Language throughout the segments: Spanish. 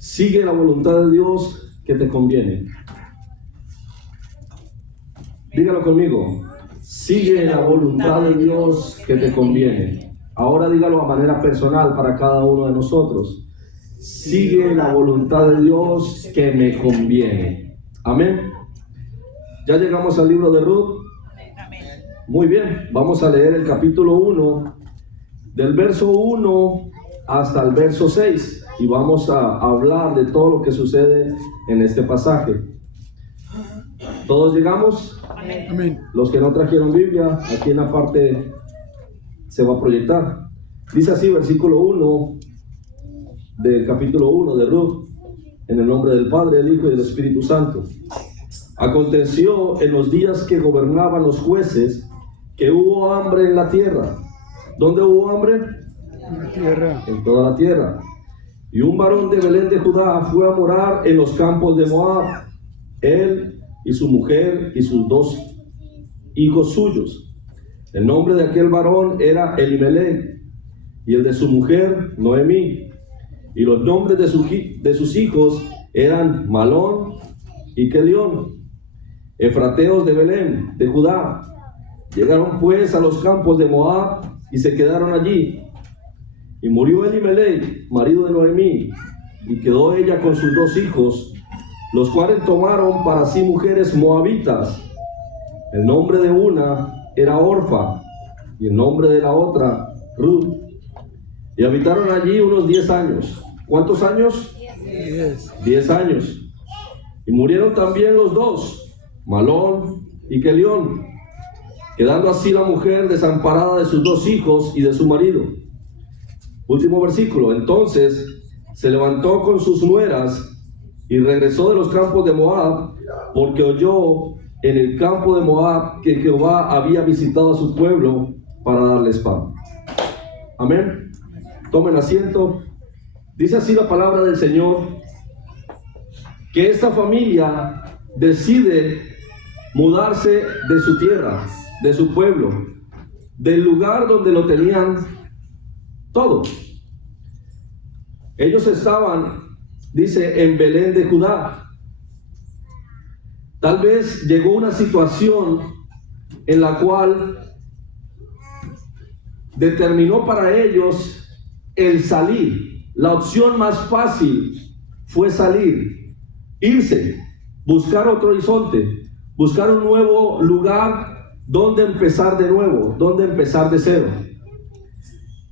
Sigue la voluntad de Dios que te conviene. Dígalo conmigo. Sigue la voluntad de Dios que te conviene. Ahora dígalo a manera personal para cada uno de nosotros. Sigue la voluntad de Dios que me conviene. Amén. Ya llegamos al libro de Ruth. Muy bien, vamos a leer el capítulo 1, del verso 1 hasta el verso 6, y vamos a hablar de todo lo que sucede en este pasaje. ¿Todos llegamos? Amén. Los que no trajeron Biblia, aquí en la parte se va a proyectar. Dice así, versículo 1 del capítulo 1 de Ruth: en el nombre del Padre, del Hijo y del Espíritu Santo. Aconteció en los días que gobernaban los jueces que hubo hambre en la tierra. ¿Dónde hubo hambre? En la tierra. En toda la tierra. Y un varón de Belén de Judá fue a morar en los campos de Moab, él y su mujer y sus 2 hijos suyos. El nombre de aquel varón era Elimelech, y el de su mujer Noemí. Y los nombres de sus hijos eran Malón y Kelión, efrateos de Belén de Judá. Llegaron pues a los campos de Moab y se quedaron allí. Y murió Elimelech, marido de Noemí, y quedó ella con sus 2 hijos, los cuales tomaron para sí mujeres moabitas. El nombre de una era Orfa, y el nombre de la otra Ruth. Y habitaron allí unos 10 años. ¿Cuántos años? 10 años. Y murieron también los 2, Malón y Kelión, quedando así la mujer desamparada de sus 2 hijos y de su marido. Último versículo. Entonces se levantó con sus nueras y regresó de los campos de Moab, porque oyó en el campo de Moab que Jehová había visitado a su pueblo para darles pan. Amén. Tomen asiento. Dice así la palabra del Señor, que esta familia decide mudarse de su tierra, de su pueblo, del lugar donde lo tenían todo. Ellos estaban, dice, en Belén de Judá. Tal vez llegó una situación en la cual determinó para ellos el salir. La opción más fácil fue salir, irse, buscar otro horizonte, buscar un nuevo lugar donde empezar de nuevo, donde empezar de cero.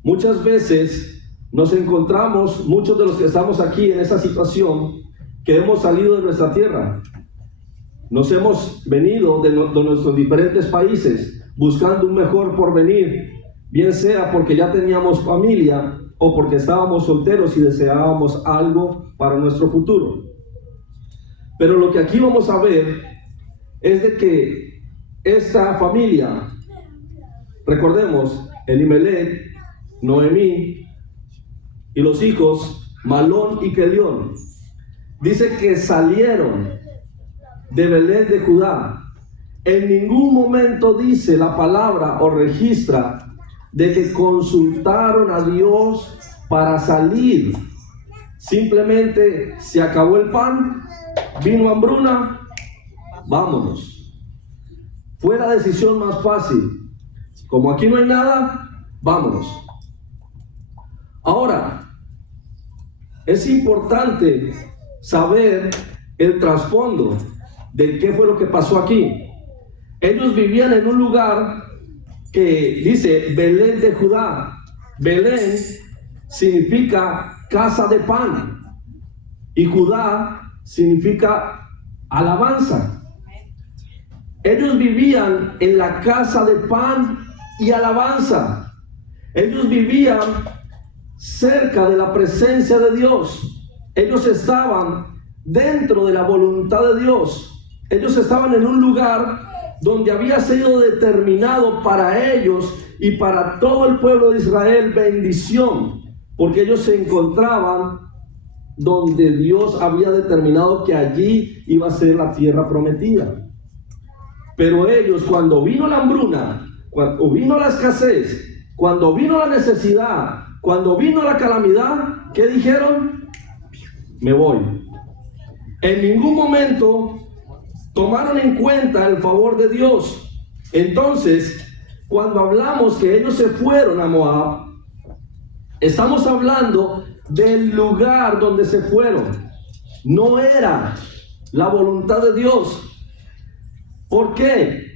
Muchas veces nos encontramos, muchos de los que estamos aquí en esa situación, que hemos salido de nuestra tierra. Nos hemos venido de nuestros diferentes países buscando un mejor porvenir, bien sea porque ya teníamos familia o porque estábamos solteros y deseábamos algo para nuestro futuro. Pero lo que aquí vamos a ver es de que esta familia, recordemos, Elimelech, Noemí y los hijos Malón y Kelión, dice que salieron de Belén de Judá. En ningún momento dice la palabra o registra de que consultaron a Dios para salir. Simplemente se acabó el pan, vino hambruna, vámonos. Fue la decisión más fácil. Como aquí no hay nada, vámonos. Ahora, es importante saber el trasfondo de qué fue lo que pasó aquí. Ellos vivían en un lugar que dice Belén de Judá. Belén significa casa de pan y Judá significa alabanza. Ellos vivían en la casa de pan y alabanza. Ellos vivían cerca de la presencia de Dios. Ellos estaban dentro de la voluntad de Dios. Ellos estaban en un lugar donde había sido determinado para ellos y para todo el pueblo de Israel bendición, porque ellos se encontraban donde Dios había determinado que allí iba a ser la tierra prometida. Pero ellos, cuando vino la hambruna, cuando vino la escasez, cuando vino la necesidad, cuando vino la calamidad, ¿qué dijeron? me voy. En ningún momento tomaron en cuenta el favor de Dios. Entonces, cuando hablamos que ellos se fueron a Moab, estamos hablando del lugar donde se fueron. No era la voluntad de Dios. ¿Por qué?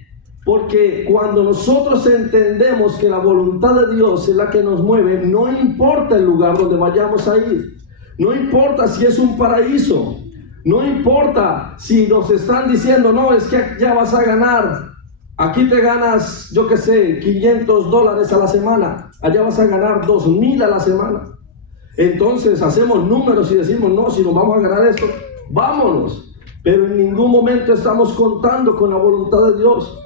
Porque cuando nosotros entendemos que la voluntad de Dios es la que nos mueve, no importa el lugar donde vayamos a ir. No importa si es un paraíso. No importa si nos están diciendo, no, es que ya vas a ganar. Aquí te ganas, yo qué sé, $500 a la semana. Allá vas a ganar 2,000 a la semana. Entonces hacemos números y decimos, no, si nos vamos a ganar esto, vámonos. Pero en ningún momento estamos contando con la voluntad de Dios.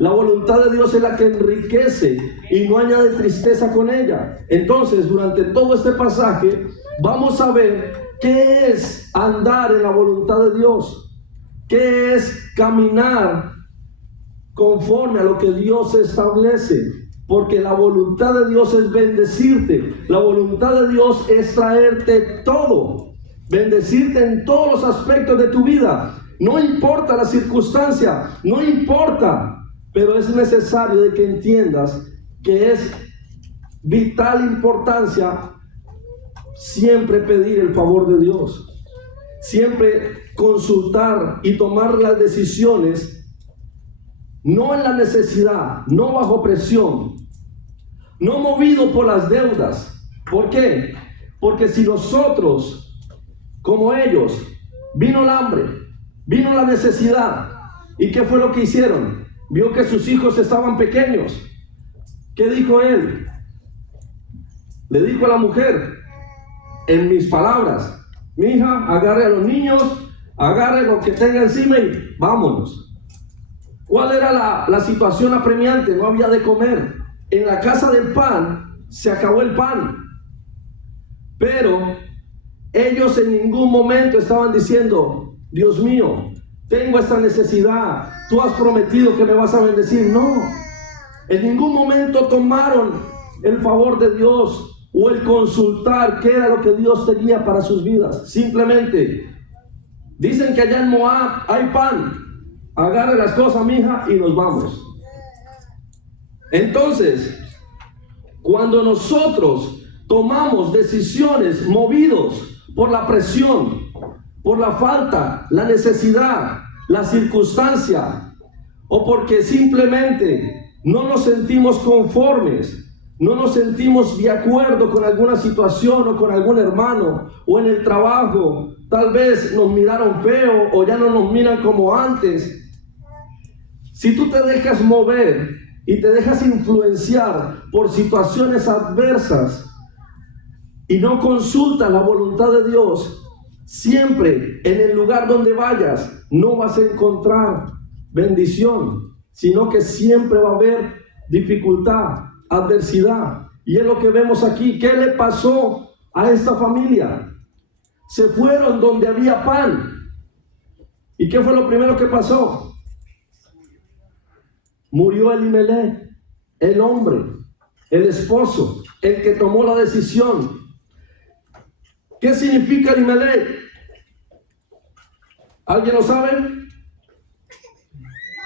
La voluntad de Dios es la que enriquece y no añade tristeza con ella. Entonces, durante todo este pasaje, vamos a ver qué es andar en la voluntad de Dios. Qué es caminar conforme a lo que Dios establece. Porque la voluntad de Dios es bendecirte. La voluntad de Dios es traerte todo. Bendecirte en todos los aspectos de tu vida. No importa la circunstancia, no importa. Pero es necesario de que entiendas que es vital importancia siempre pedir el favor de Dios. Siempre consultar y tomar las decisiones no en la necesidad, no bajo presión, no movido por las deudas. ¿Por qué? Porque si nosotros, como ellos, vino el hambre, vino la necesidad, ¿y qué fue lo que hicieron? Vio que sus hijos estaban pequeños. ¿Qué dijo él? Le dijo a la mujer, en mis palabras, mi hija, agarre a los niños, agarre lo que tenga encima y vámonos. ¿Cuál era la situación apremiante? No había de comer. En la casa del pan se acabó el pan. Pero ellos en ningún momento estaban diciendo, Dios mío, tengo esta necesidad, tú has prometido que me vas a bendecir. No, en ningún momento tomaron el favor de Dios o el consultar qué era lo que Dios tenía para sus vidas. Simplemente dicen que allá en Moab hay pan, agarre las cosas, mija, y nos vamos. Entonces, cuando nosotros tomamos decisiones movidos por la presión, por la falta, la necesidad, la circunstancia, o porque simplemente no nos sentimos conformes, no nos sentimos de acuerdo con alguna situación o con algún hermano, o en el trabajo, tal vez nos miraron feo o ya no nos miran como antes. Si tú te dejas mover y te dejas influenciar por situaciones adversas y no consultas la voluntad de Dios, siempre en el lugar donde vayas no vas a encontrar bendición, sino que siempre va a haber dificultad, adversidad. Y es lo que vemos aquí. ¿Qué le pasó a esta familia? Se fueron donde había pan. ¿Y qué fue lo primero que pasó? Murió Elimelech, el hombre, el esposo, el que tomó la decisión. ¿Qué significa Elimelech? ¿Alguien lo sabe?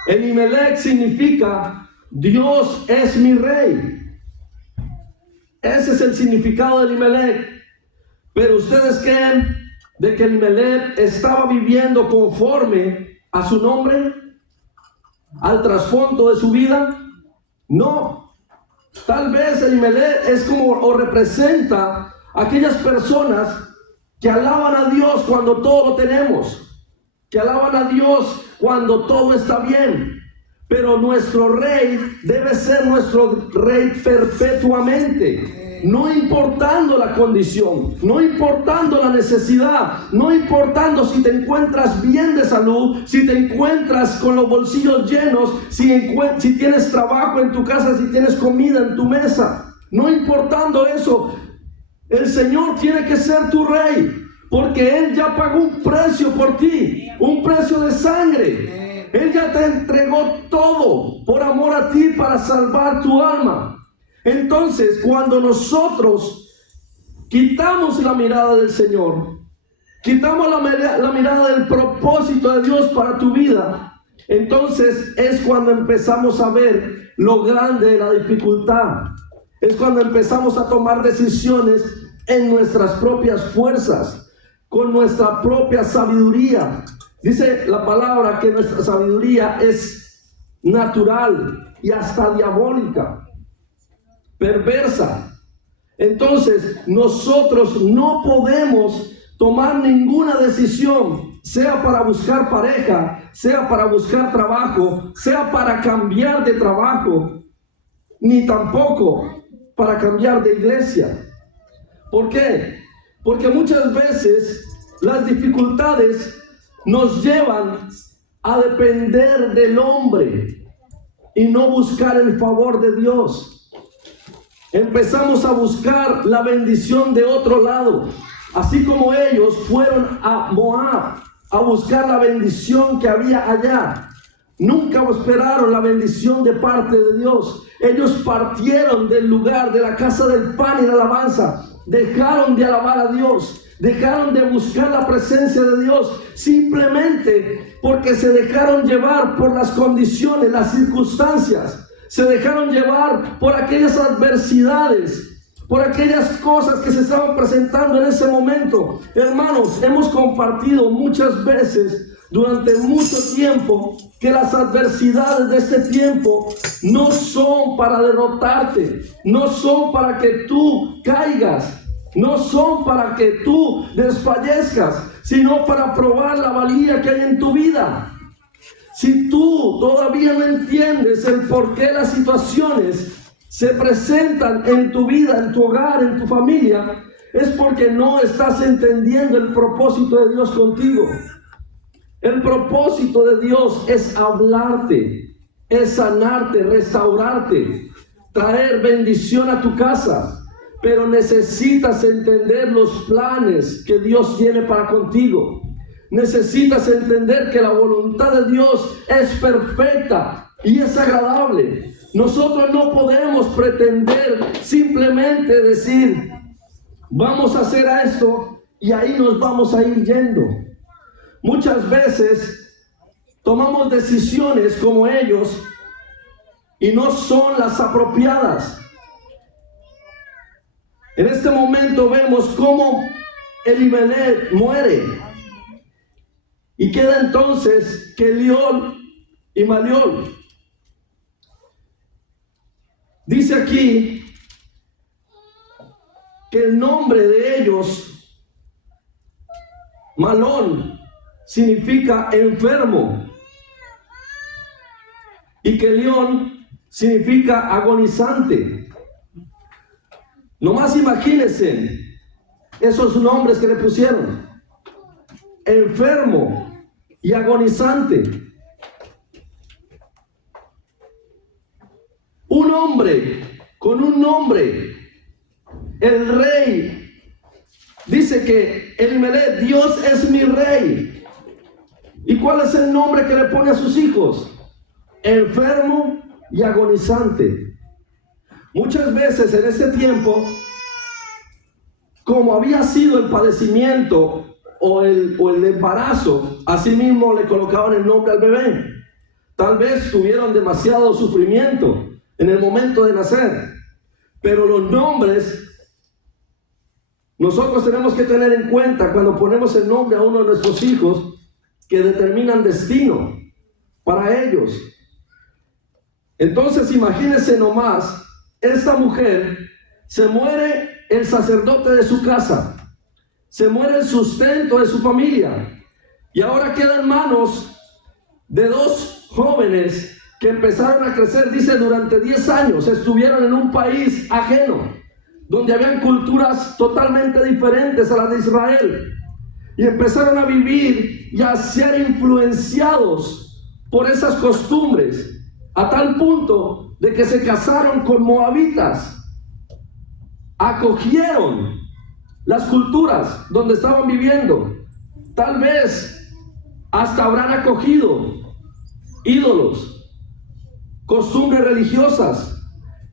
Elimelech significa Dios es mi rey. Ese es el significado de Elimelech. Pero ustedes creen de que Elimelech estaba viviendo conforme a su nombre, al trasfondo de su vida. No. Tal vez Elimelech es como o representa a aquellas personas que alaban a Dios cuando todo lo tenemos, que alaban a Dios cuando todo está bien. Pero nuestro rey debe ser nuestro rey perpetuamente, no importando la condición, no importando la necesidad, no importando si te encuentras bien de salud, si te encuentras con los bolsillos llenos, si tienes trabajo en tu casa, si tienes comida en tu mesa. No importando eso, el Señor tiene que ser tu rey, porque Él ya pagó un precio por ti, un precio de sangre. Él ya te entregó todo por amor a ti para salvar tu alma. Entonces, cuando nosotros quitamos la mirada del Señor quitamos la mirada del propósito de Dios para tu vida, entonces es cuando empezamos a ver lo grande de la dificultad. Es cuando empezamos a tomar decisiones en nuestras propias fuerzas, con nuestra propia sabiduría. Dice la palabra que nuestra sabiduría es natural y hasta diabólica, perversa. Entonces, nosotros no podemos tomar ninguna decisión, sea para buscar pareja, sea para buscar trabajo, sea para cambiar de trabajo, ni tampoco para cambiar de iglesia. ¿Por qué? Porque muchas veces las dificultades nos llevan a depender del hombre y no buscar el favor de Dios. Empezamos a buscar la bendición de otro lado, así como ellos fueron a Moab a buscar la bendición que había allá. Nunca esperaron la bendición de parte de Dios. Ellos partieron del lugar de la casa del pan y la alabanza, dejaron de alabar a Dios, dejaron de buscar la presencia de Dios, simplemente porque se dejaron llevar por las condiciones, las circunstancias. Se dejaron llevar por aquellas adversidades, por aquellas cosas que se estaban presentando en ese momento. Hermanos, hemos compartido muchas veces durante mucho tiempo que las adversidades de este tiempo no son para derrotarte, no son para que tú caigas, no son para que tú desfallezcas, sino para probar la valía que hay en tu vida. Si tú todavía no entiendes el por qué las situaciones se presentan en tu vida, en tu hogar, en tu familia, es porque no estás entendiendo el propósito de Dios contigo. El propósito de Dios es hablarte, es sanarte, restaurarte, traer bendición a tu casa. Pero necesitas entender los planes que Dios tiene para contigo. Necesitas entender que la voluntad de Dios es perfecta y es agradable. Nosotros no podemos pretender simplemente decir, vamos a hacer esto y ahí nos vamos a ir yendo. Muchas veces tomamos decisiones como ellos y no son las apropiadas. En este momento vemos cómo Elimelech muere. Y queda entonces Kelión y Malión. Dice aquí que el nombre de ellos, Malón, significa enfermo. Y Kelión significa agonizante. Nomás imagínense esos nombres que le pusieron. Enfermo y agonizante. Un hombre con un nombre. El rey dice que Elimelech, Dios es mi rey. ¿Y cuál es el nombre que le pone a sus hijos? Enfermo y agonizante. Muchas veces en ese tiempo, como había sido el padecimiento o el embarazo, así mismo le colocaban el nombre al bebé. Tal vez tuvieron demasiado sufrimiento en el momento de nacer, pero los nombres nosotros tenemos que tener en cuenta cuando ponemos el nombre a uno de nuestros hijos, que determinan destino para ellos. Entonces imagínense nomás, esta mujer, se muere el sacerdote de su casa, se muere el sustento de su familia, y ahora queda en manos de dos jóvenes que empezaron a crecer. Dice, durante 10 años estuvieron en un país ajeno, donde habían culturas totalmente diferentes a las de Israel, y empezaron a vivir y a ser influenciados por esas costumbres, a tal punto de que se casaron con moabitas, acogieron las culturas donde estaban viviendo. Tal vez hasta habrán acogido ídolos, costumbres religiosas,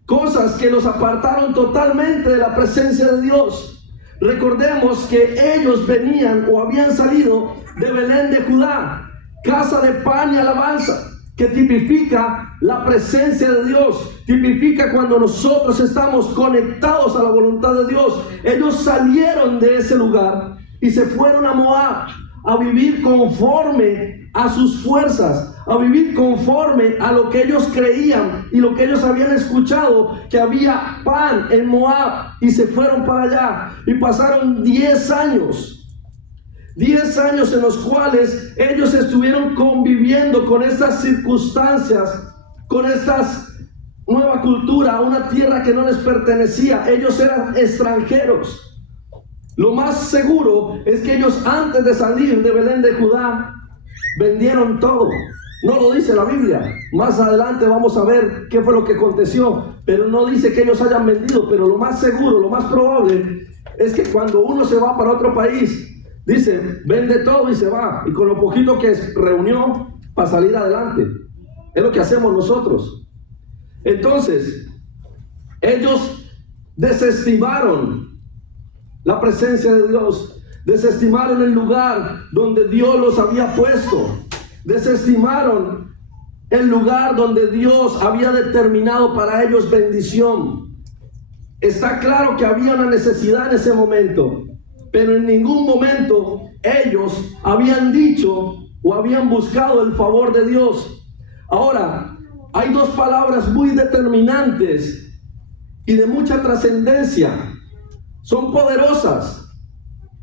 cosas que los apartaron totalmente de la presencia de Dios. Recordemos que ellos venían o habían salido de Belén de Judá, casa de pan y alabanza, que tipifica la presencia de Dios, tipifica cuando nosotros estamos conectados a la voluntad de Dios. Ellos salieron de ese lugar y se fueron a Moab a vivir conforme a sus fuerzas, a vivir conforme a lo que ellos creían y lo que ellos habían escuchado, que había pan en Moab, y se fueron para allá y pasaron 10 años. 10 años en los cuales ellos estuvieron conviviendo con estas circunstancias, con esta nueva cultura, una tierra que no les pertenecía. Ellos eran extranjeros. Lo más seguro es que ellos, antes de salir de Belén de Judá, vendieron todo. No lo dice la Biblia. Más adelante vamos a ver qué fue lo que aconteció, pero no dice que ellos hayan vendido. Pero lo más seguro, lo más probable es que cuando uno se va para otro país, dice, vende todo y se va, y con lo poquito que reunió para salir adelante. Es lo que hacemos nosotros. Entonces, ellos desestimaron la presencia de Dios, desestimaron el lugar donde Dios los había puesto, desestimaron el lugar donde Dios había determinado para ellos bendición. Está claro que había una necesidad en ese momento, pero en ningún momento ellos habían dicho o habían buscado el favor de Dios. Ahora, hay dos palabras muy determinantes y de mucha trascendencia. Son poderosas.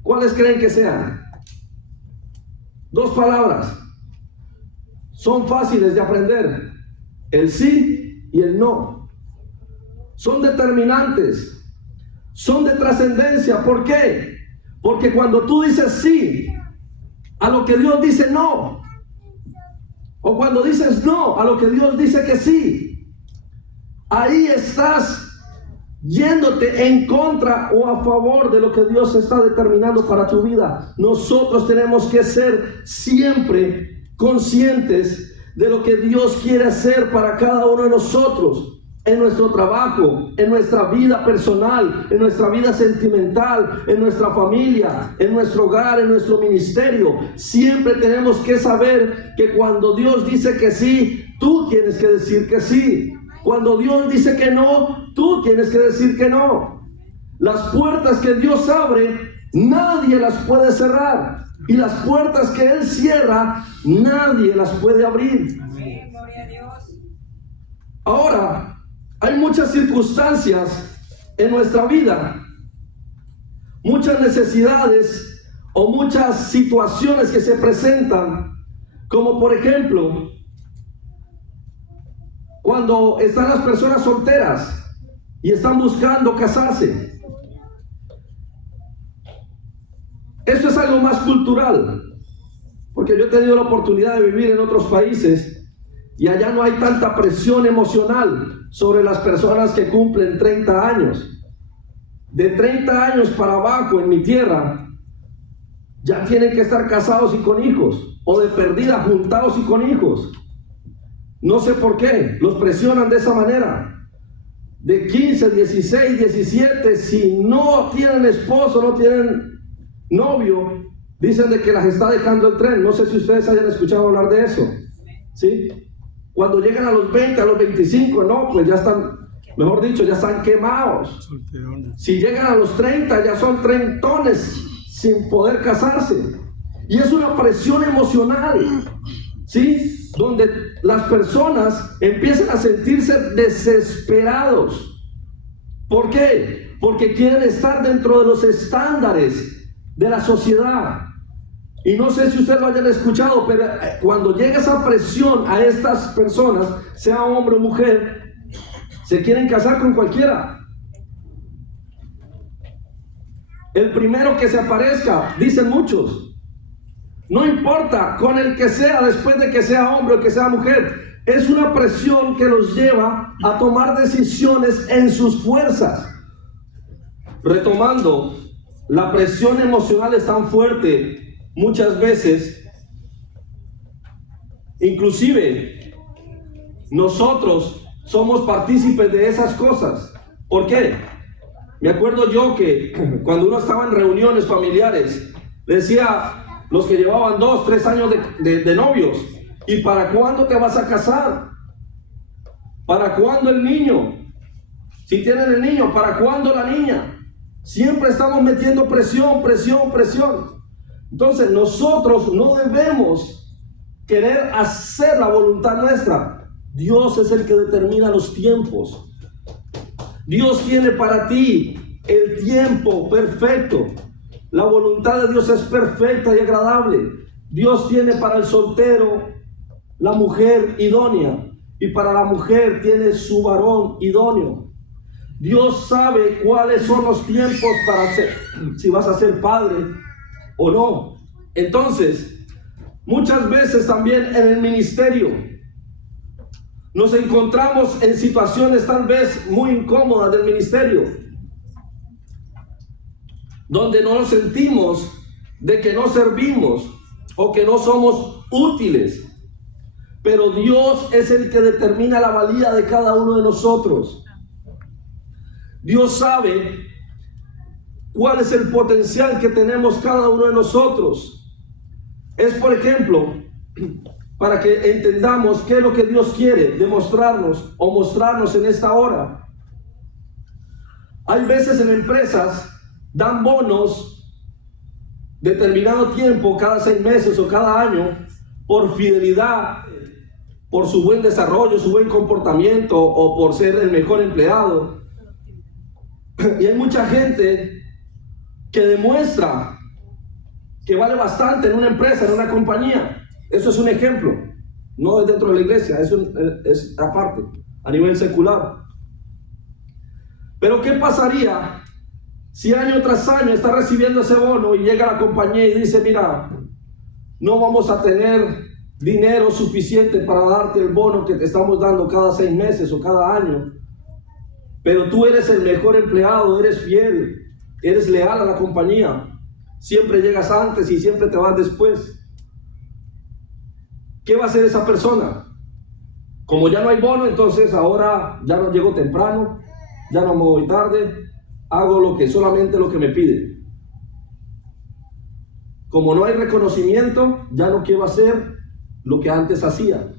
¿Cuáles creen que sean? Dos palabras. Son fáciles de aprender. El sí y el no. Son determinantes. Son de trascendencia. ¿Por qué? Porque cuando tú dices sí a lo que Dios dice no, o cuando dices no a lo que Dios dice que sí, ahí estás yéndote en contra o a favor de lo que Dios está determinando para tu vida. Nosotros tenemos que ser siempre conscientes de lo que Dios quiere hacer para cada uno de nosotros. En nuestro trabajo, en nuestra vida personal, en nuestra vida sentimental, en nuestra familia, en nuestro hogar, en nuestro ministerio. Siempre tenemos que saber que cuando Dios dice que sí, tú tienes que decir que sí. Cuando Dios dice que no, tú tienes que decir que no. Las puertas que Dios abre, nadie las puede cerrar. Y las puertas que Él cierra, nadie las puede abrir. Gloria a Dios. Ahora, hay muchas circunstancias en nuestra vida, muchas necesidades o muchas situaciones que se presentan, como por ejemplo, cuando están las personas solteras y están buscando casarse. Esto es algo más cultural, porque yo he tenido la oportunidad de vivir en otros países y allá no hay tanta presión emocional sobre las personas que cumplen 30 años. De 30 años para abajo en mi tierra, ya tienen que estar casados y con hijos, o de perdida juntados y con hijos. No sé por qué, los presionan de esa manera. De 15, 16, 17, si no tienen esposo, no tienen novio, dicen de que las está dejando el tren. No sé si ustedes hayan escuchado hablar de eso. ¿Sí? Cuando llegan a los 20, a los 25, no, pues ya están, mejor dicho, ya están quemados. Solterones. Si llegan a los 30, ya son trentones sin poder casarse. Y es una presión emocional, ¿sí? Donde las personas empiezan a sentirse desesperados. ¿Por qué? Porque quieren estar dentro de los estándares de la sociedad. Y no sé si ustedes lo hayan escuchado, pero cuando llega esa presión a estas personas, sea hombre o mujer, se quieren casar con cualquiera. El primero que se aparezca, dicen muchos. No importa con el que sea, después de que sea hombre o que sea mujer. Es una presión que los lleva a tomar decisiones en sus fuerzas. Retomando, la presión emocional es tan fuerte muchas veces, inclusive nosotros somos partícipes de esas cosas. ¿Por qué? Me acuerdo yo que cuando uno estaba en reuniones familiares, decía los que llevaban 2, 3 años de novios, ¿y para cuándo te vas a casar? ¿Para cuándo el niño? Si tienen el niño, ¿para cuándo la niña? Siempre estamos metiendo presión, presión, presión. Entonces nosotros no debemos querer hacer la voluntad nuestra. Dios es el que determina los tiempos. Dios tiene para ti el tiempo perfecto. La voluntad de Dios es perfecta y agradable. Dios tiene para el soltero la mujer idónea, y para la mujer tiene su varón idóneo. Dios sabe cuáles son los tiempos para ser, si vas a ser padre o no. Entonces, muchas veces también en el ministerio nos encontramos en situaciones tal vez muy incómodas del ministerio, donde no nos sentimos de que no servimos o que no somos útiles. Pero Dios es el que determina la valía de cada uno de nosotros. Dios sabe cuál es el potencial que tenemos cada uno de nosotros. Es, por ejemplo, para que entendamos qué es lo que Dios quiere demostrarnos o mostrarnos en esta hora. Hay veces en empresas dan bonos determinado tiempo, cada 6 meses o cada año, por fidelidad, por su buen desarrollo, su buen comportamiento o por ser el mejor empleado. Y hay mucha gente que demuestra que vale bastante en una empresa, en una compañía. Eso es un ejemplo, no es dentro de la iglesia, eso es aparte, a nivel secular. Pero ¿qué pasaría si año tras año está recibiendo ese bono y llega a la compañía y dice, mira, no vamos a tener dinero suficiente para darte el bono que te estamos dando cada 6 meses o cada año, pero tú eres el mejor empleado, eres fiel, eres leal a la compañía, siempre llegas antes y siempre te vas después? ¿Qué va a hacer esa persona? Como ya no hay bono, entonces ahora ya no llego temprano, ya no me voy tarde, hago solamente lo que me piden. Como no hay reconocimiento, ya no quiero hacer lo que antes hacía,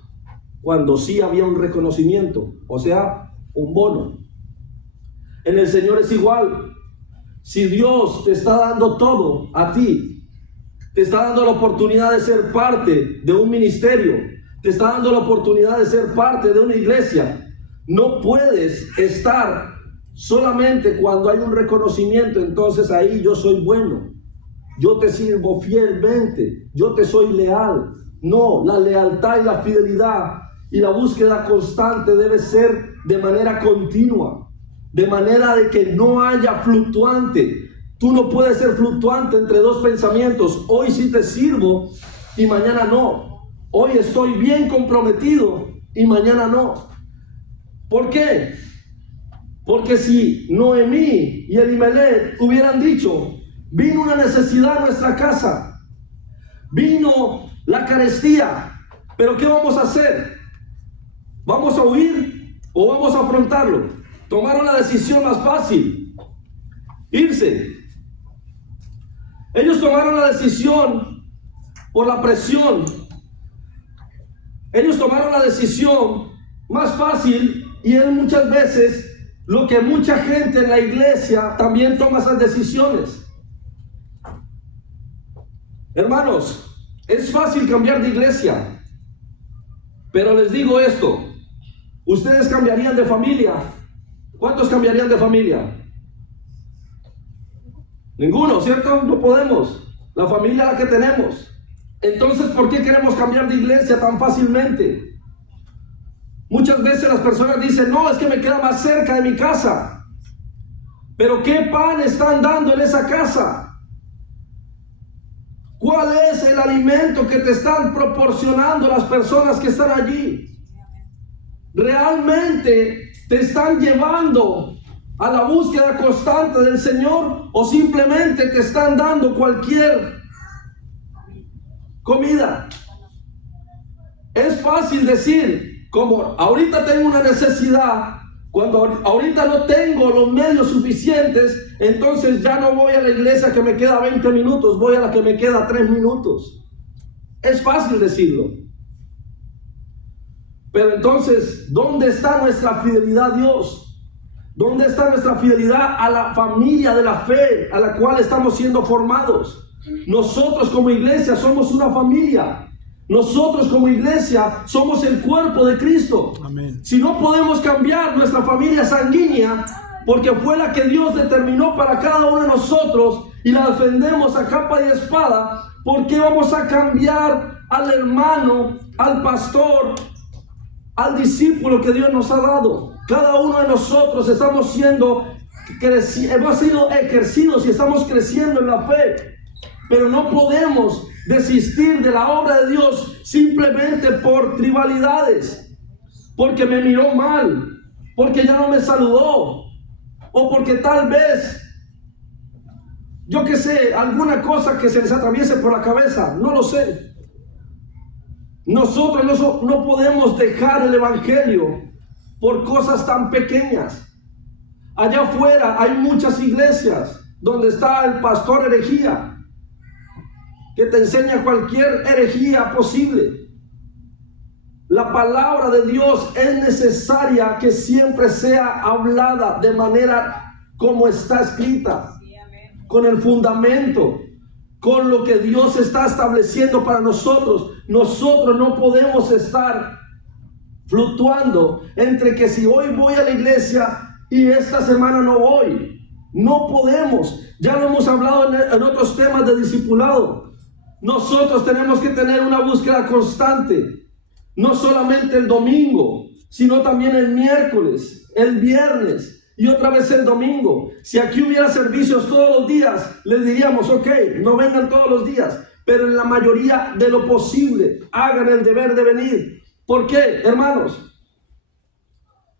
cuando sí había un reconocimiento, o sea, un bono. En el Señor es igual. Si Dios te está dando todo a ti, te está dando la oportunidad de ser parte de un ministerio, te está dando la oportunidad de ser parte de una iglesia, no puedes estar solamente cuando hay un reconocimiento, entonces ahí yo soy bueno, yo te sirvo fielmente, yo te soy leal. No, la lealtad y la fidelidad y la búsqueda constante debe ser de manera continua, de manera de que no haya fluctuante. Tú no puedes ser fluctuante entre dos pensamientos. Hoy sí te sirvo y mañana no. Hoy estoy bien comprometido y mañana no. ¿Por qué? Porque si Noemí y Elimelech hubieran dicho, vino una necesidad a nuestra casa, vino la carestía, pero ¿qué vamos a hacer? ¿Vamos a huir o vamos a afrontarlo? Tomaron la decisión más fácil, irse. Ellos tomaron la decisión por la presión. Ellos tomaron la decisión más fácil, y es muchas veces lo que mucha gente en la iglesia también toma esas decisiones. Hermanos, es fácil cambiar de iglesia, pero les digo esto, ustedes cambiarían de familia. ¿Cuántos cambiarían de familia? Ninguno, ¿cierto? No podemos. La familia la que tenemos. Entonces, ¿por qué queremos cambiar de iglesia tan fácilmente? Muchas veces las personas dicen, no, es que me queda más cerca de mi casa. Pero ¿qué pan están dando en esa casa? ¿Cuál es el alimento que te están proporcionando las personas que están allí? ¿Realmente te están llevando a la búsqueda constante del Señor o simplemente te están dando cualquier comida? Es fácil decir, como ahorita tengo una necesidad, Cuando ahorita no tengo los medios suficientes, entonces ya no voy a la iglesia que me queda 20 minutos, voy a la que me queda 3 minutos. Es fácil decirlo. Pero entonces, ¿dónde está nuestra fidelidad a Dios? ¿Dónde está nuestra fidelidad a la familia de la fe a la cual estamos siendo formados? Nosotros como iglesia somos una familia. Nosotros como iglesia somos el cuerpo de Cristo. Amén. Si no podemos cambiar nuestra familia sanguínea, porque fue la que Dios determinó para cada uno de nosotros y la defendemos a capa y espada, ¿por qué vamos a cambiar al hermano, al pastor, al discípulo que Dios nos ha dado? Cada uno de nosotros hemos sido ejercidos y estamos creciendo en la fe, pero no podemos desistir de la obra de Dios simplemente por tribalidades, porque me miró mal, porque ya no me saludó, o porque tal vez, yo qué sé, alguna cosa que se les atraviese por la cabeza, no lo sé. Nosotros no podemos dejar el evangelio por cosas tan pequeñas. Allá afuera hay muchas iglesias donde está el pastor herejía, que te enseña cualquier herejía posible. La palabra de Dios es necesaria que siempre sea hablada de manera como está escrita, con el fundamento, con lo que Dios está estableciendo para nosotros. Nosotros no podemos estar fluctuando entre que si hoy voy a la iglesia y esta semana no voy. No podemos. Ya lo hemos hablado en otros temas de discipulado. Nosotros tenemos que tener una búsqueda constante, no solamente el domingo, sino también el miércoles, el viernes y otra vez el domingo. Si aquí hubiera servicios todos los días, les diríamos, ok, no vengan todos los días, pero en la mayoría de lo posible, hagan el deber de venir. ¿Por qué, hermanos?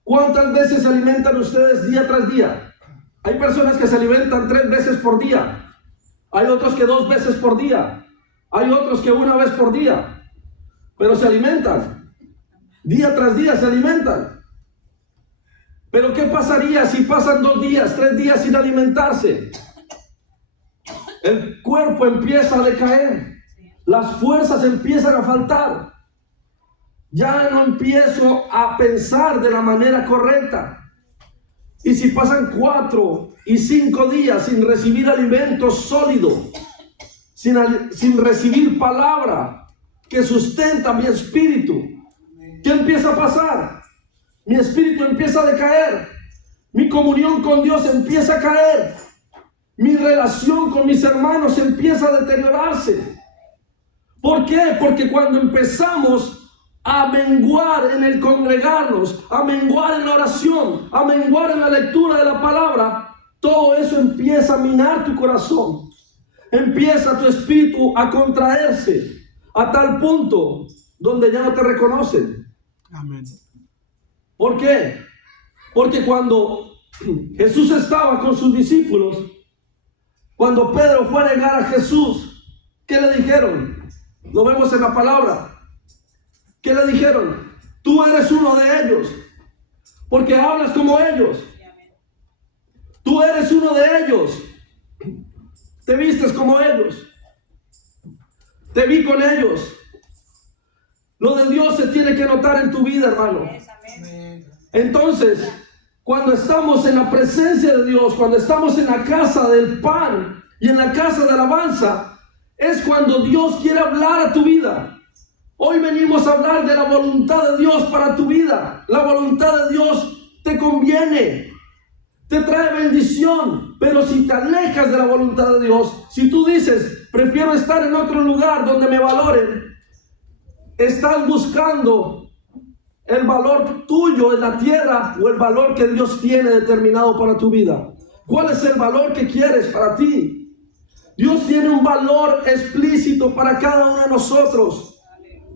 ¿Cuántas veces se alimentan ustedes día tras día? Hay personas que se alimentan 3 veces por día, hay otros que 2 veces por día. Hay otros que 1 vez por día, pero se alimentan. Día tras día se alimentan. Pero ¿qué pasaría si pasan 2 días, 3 días sin alimentarse? El cuerpo empieza a decaer. Las fuerzas empiezan a faltar. Ya no empiezo a pensar de la manera correcta. Y si pasan 4 y 5 días sin recibir alimento sólido, sin recibir palabra que sustenta mi espíritu, ¿qué empieza a pasar? Mi espíritu empieza a decaer, mi comunión con Dios empieza a caer, mi relación con mis hermanos empieza a deteriorarse. ¿Por qué? Porque cuando empezamos a menguar en el congregarnos, a menguar en la oración, a menguar en la lectura de la palabra, todo eso empieza a minar tu corazón. Empieza tu espíritu a contraerse a tal punto donde ya no te reconocen. Amén. ¿Por qué? Porque cuando Jesús estaba con sus discípulos, cuando Pedro fue a negar a Jesús, ¿qué le dijeron? Lo vemos en la palabra. ¿Qué le dijeron? Tú eres uno de ellos, porque hablas como ellos. Tú eres uno de ellos. Te vistes como ellos. Te vi con ellos. Lo de Dios se tiene que notar en tu vida, hermano. Entonces, cuando estamos en la presencia de Dios, cuando estamos en la casa del pan y en la casa de alabanza, es cuando Dios quiere hablar a tu vida. Hoy venimos a hablar de la voluntad de Dios para tu vida. La voluntad de Dios te conviene, te trae bendición, pero si te alejas de la voluntad de Dios, si tú dices, prefiero estar en otro lugar donde me valoren, estás buscando el valor tuyo en la tierra o el valor que Dios tiene determinado para tu vida. ¿Cuál es el valor que quieres para ti? Dios tiene un valor explícito para cada uno de nosotros.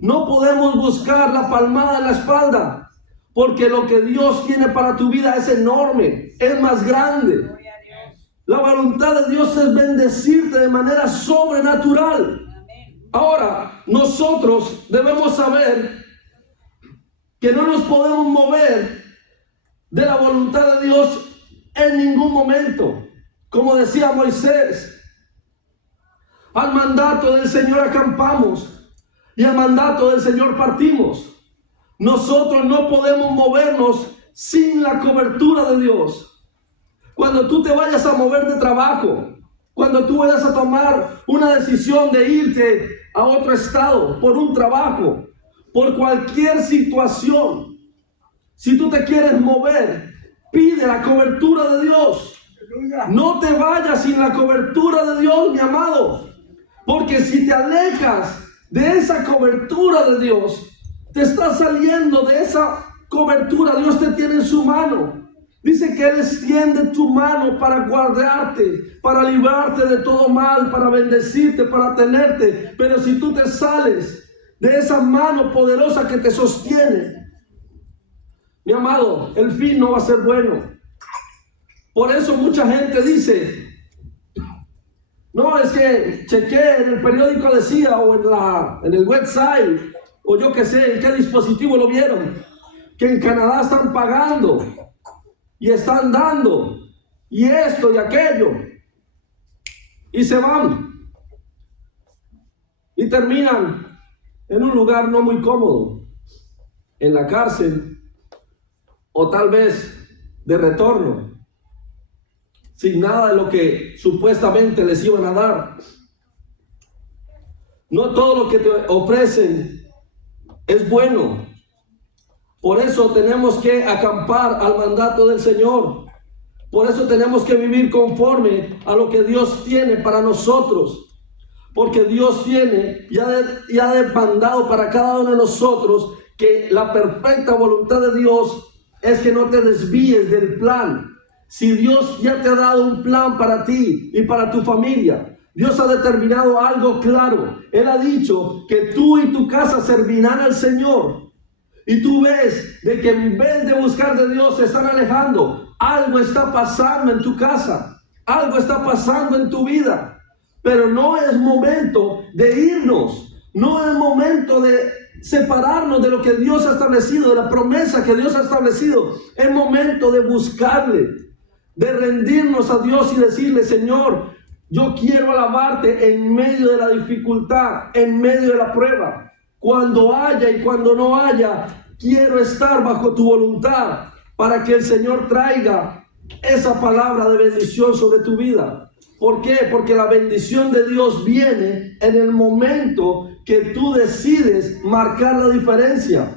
No podemos buscar la palmada en la espalda, porque lo que Dios tiene para tu vida es enorme, es más grande. La voluntad de Dios es bendecirte de manera sobrenatural. Ahora, nosotros debemos saber que no nos podemos mover de la voluntad de Dios en ningún momento. Como decía Moisés, al mandato del Señor acampamos y al mandato del Señor partimos. Nosotros no podemos movernos sin la cobertura de Dios. Cuando tú te vayas a mover de trabajo, cuando tú vayas a tomar una decisión de irte a otro estado por un trabajo, por cualquier situación, si tú te quieres mover, pide la cobertura de Dios. No te vayas sin la cobertura de Dios, mi amado, porque si te alejas de esa cobertura de Dios, te estás saliendo de esa cobertura. Dios te tiene en su mano. Dice que Él extiende tu mano para guardarte, para librarte de todo mal, para bendecirte, para tenerte. Pero si tú te sales de esa mano poderosa que te sostiene, mi amado, el fin no va a ser bueno. Por eso mucha gente dice, no, es que chequé en el periódico, decía, o en el website, o yo qué sé, en qué dispositivo lo vieron, que en Canadá están pagando y están dando, y esto y aquello, y se van, y terminan en un lugar no muy cómodo, en la cárcel, o tal vez de retorno, sin nada de lo que supuestamente les iban a dar. No todo lo que te ofrecen es bueno. Por eso tenemos que acampar al mandato del Señor. Por eso tenemos que vivir conforme a lo que Dios tiene para nosotros. Porque Dios tiene y ha demandado para cada uno de nosotros que la perfecta voluntad de Dios es que no te desvíes del plan. Si Dios ya te ha dado un plan para ti y para tu familia, Dios ha determinado algo claro. Él ha dicho que tú y tu casa servirán al Señor. Y tú ves de que en vez de buscar de Dios se están alejando. Algo está pasando en tu casa. Algo está pasando en tu vida. Pero no es momento de irnos. No es momento de separarnos de lo que Dios ha establecido, de la promesa que Dios ha establecido. Es momento de buscarle, de rendirnos a Dios y decirle, Señor, yo quiero alabarte en medio de la dificultad, en medio de la prueba. Cuando haya y cuando no haya, quiero estar bajo tu voluntad para que el Señor traiga esa palabra de bendición sobre tu vida. ¿Por qué? Porque la bendición de Dios viene en el momento que tú decides marcar la diferencia.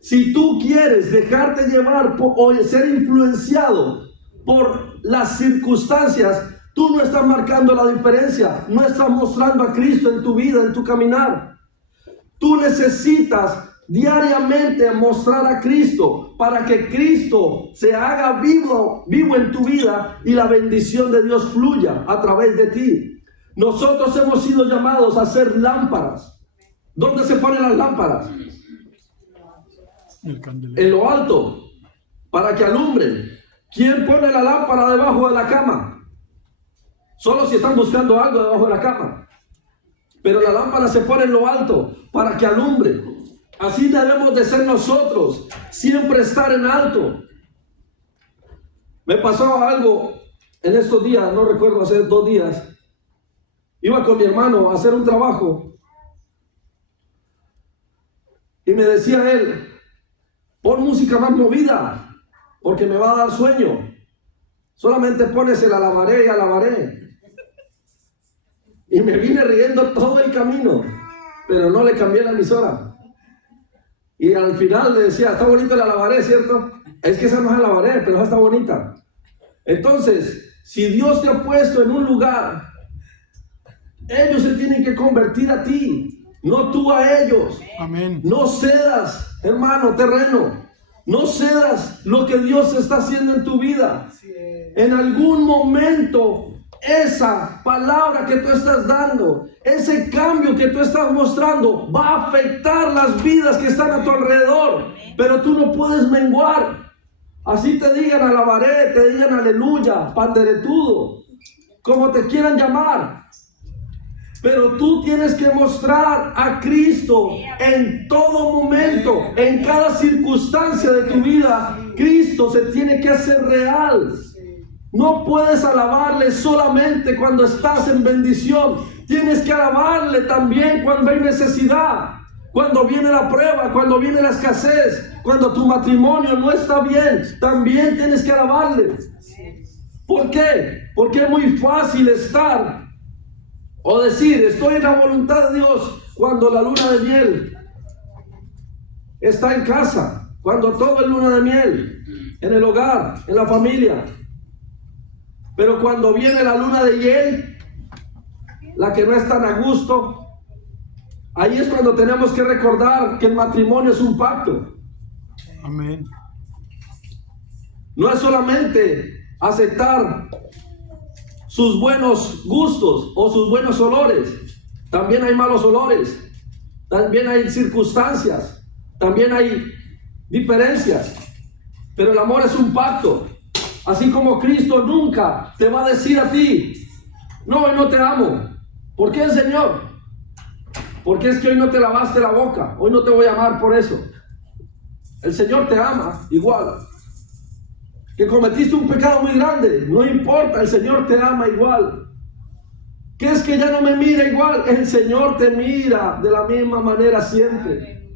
Si tú quieres dejarte llevar o ser influenciado por las circunstancias, tú no estás marcando la diferencia, no estás mostrando a Cristo en tu vida, en tu caminar. Tú necesitas diariamente mostrar a Cristo para que Cristo se haga vivo en tu vida y la bendición de Dios fluya a través de ti. Nosotros hemos sido llamados a ser lámparas. ¿Dónde se ponen las lámparas? En lo alto, para que alumbren. ¿Quién pone la lámpara debajo de la cama? Solo si están buscando algo debajo de la cama. Pero la lámpara se pone en lo alto para que alumbre. Así debemos de ser nosotros, siempre estar en alto. Me pasó algo en estos días, no recuerdo, hace 2 días. Iba con mi hermano a hacer un trabajo y me decía él, pon música más movida porque me va a dar sueño. Solamente pones el alabaré y alabaré. Y me vine riendo todo el camino, pero no le cambié la emisora. Y al final le decía, está bonito el alabaré, ¿cierto? Es que esa no es alabaré, pero esa está bonita. Entonces, si Dios te ha puesto en un lugar, ellos se tienen que convertir a ti, no tú a ellos. Amén. No cedas, hermano, terreno. No cedas lo que Dios está haciendo en tu vida. En algún momento, esa palabra que tú estás dando, ese cambio que tú estás mostrando, va a afectar las vidas que están a tu alrededor. Pero tú no puedes menguar. Así te digan alabaré, te digan aleluya, panderetudo, como te quieran llamar. Pero tú tienes que mostrar a Cristo en todo momento, en cada circunstancia de tu vida, Cristo se tiene que hacer real. No puedes alabarle solamente cuando estás en bendición. Tienes que alabarle también cuando hay necesidad, cuando viene la prueba, cuando viene la escasez, cuando tu matrimonio no está bien. También tienes que alabarle. ¿Por qué? Porque es muy fácil estar o decir, estoy en la voluntad de Dios, cuando la luna de miel está en casa, cuando todo es luna de miel, en el hogar, en la familia. Pero cuando viene la luna de hiel, la que no es tan a gusto, ahí es cuando tenemos que recordar que el matrimonio es un pacto. Amén. No es solamente aceptar sus buenos gustos o sus buenos olores. También hay malos olores. También hay circunstancias. También hay diferencias. Pero el amor es un pacto. Así como Cristo nunca te va a decir a ti, no, hoy no te amo. ¿Por qué, Señor? Porque es que hoy no te lavaste la boca. Hoy no te voy a amar por eso. El Señor te ama igual. Que cometiste un pecado muy grande, no importa, el Señor te ama igual. Que es que ya no me mira igual, el Señor te mira de la misma manera siempre.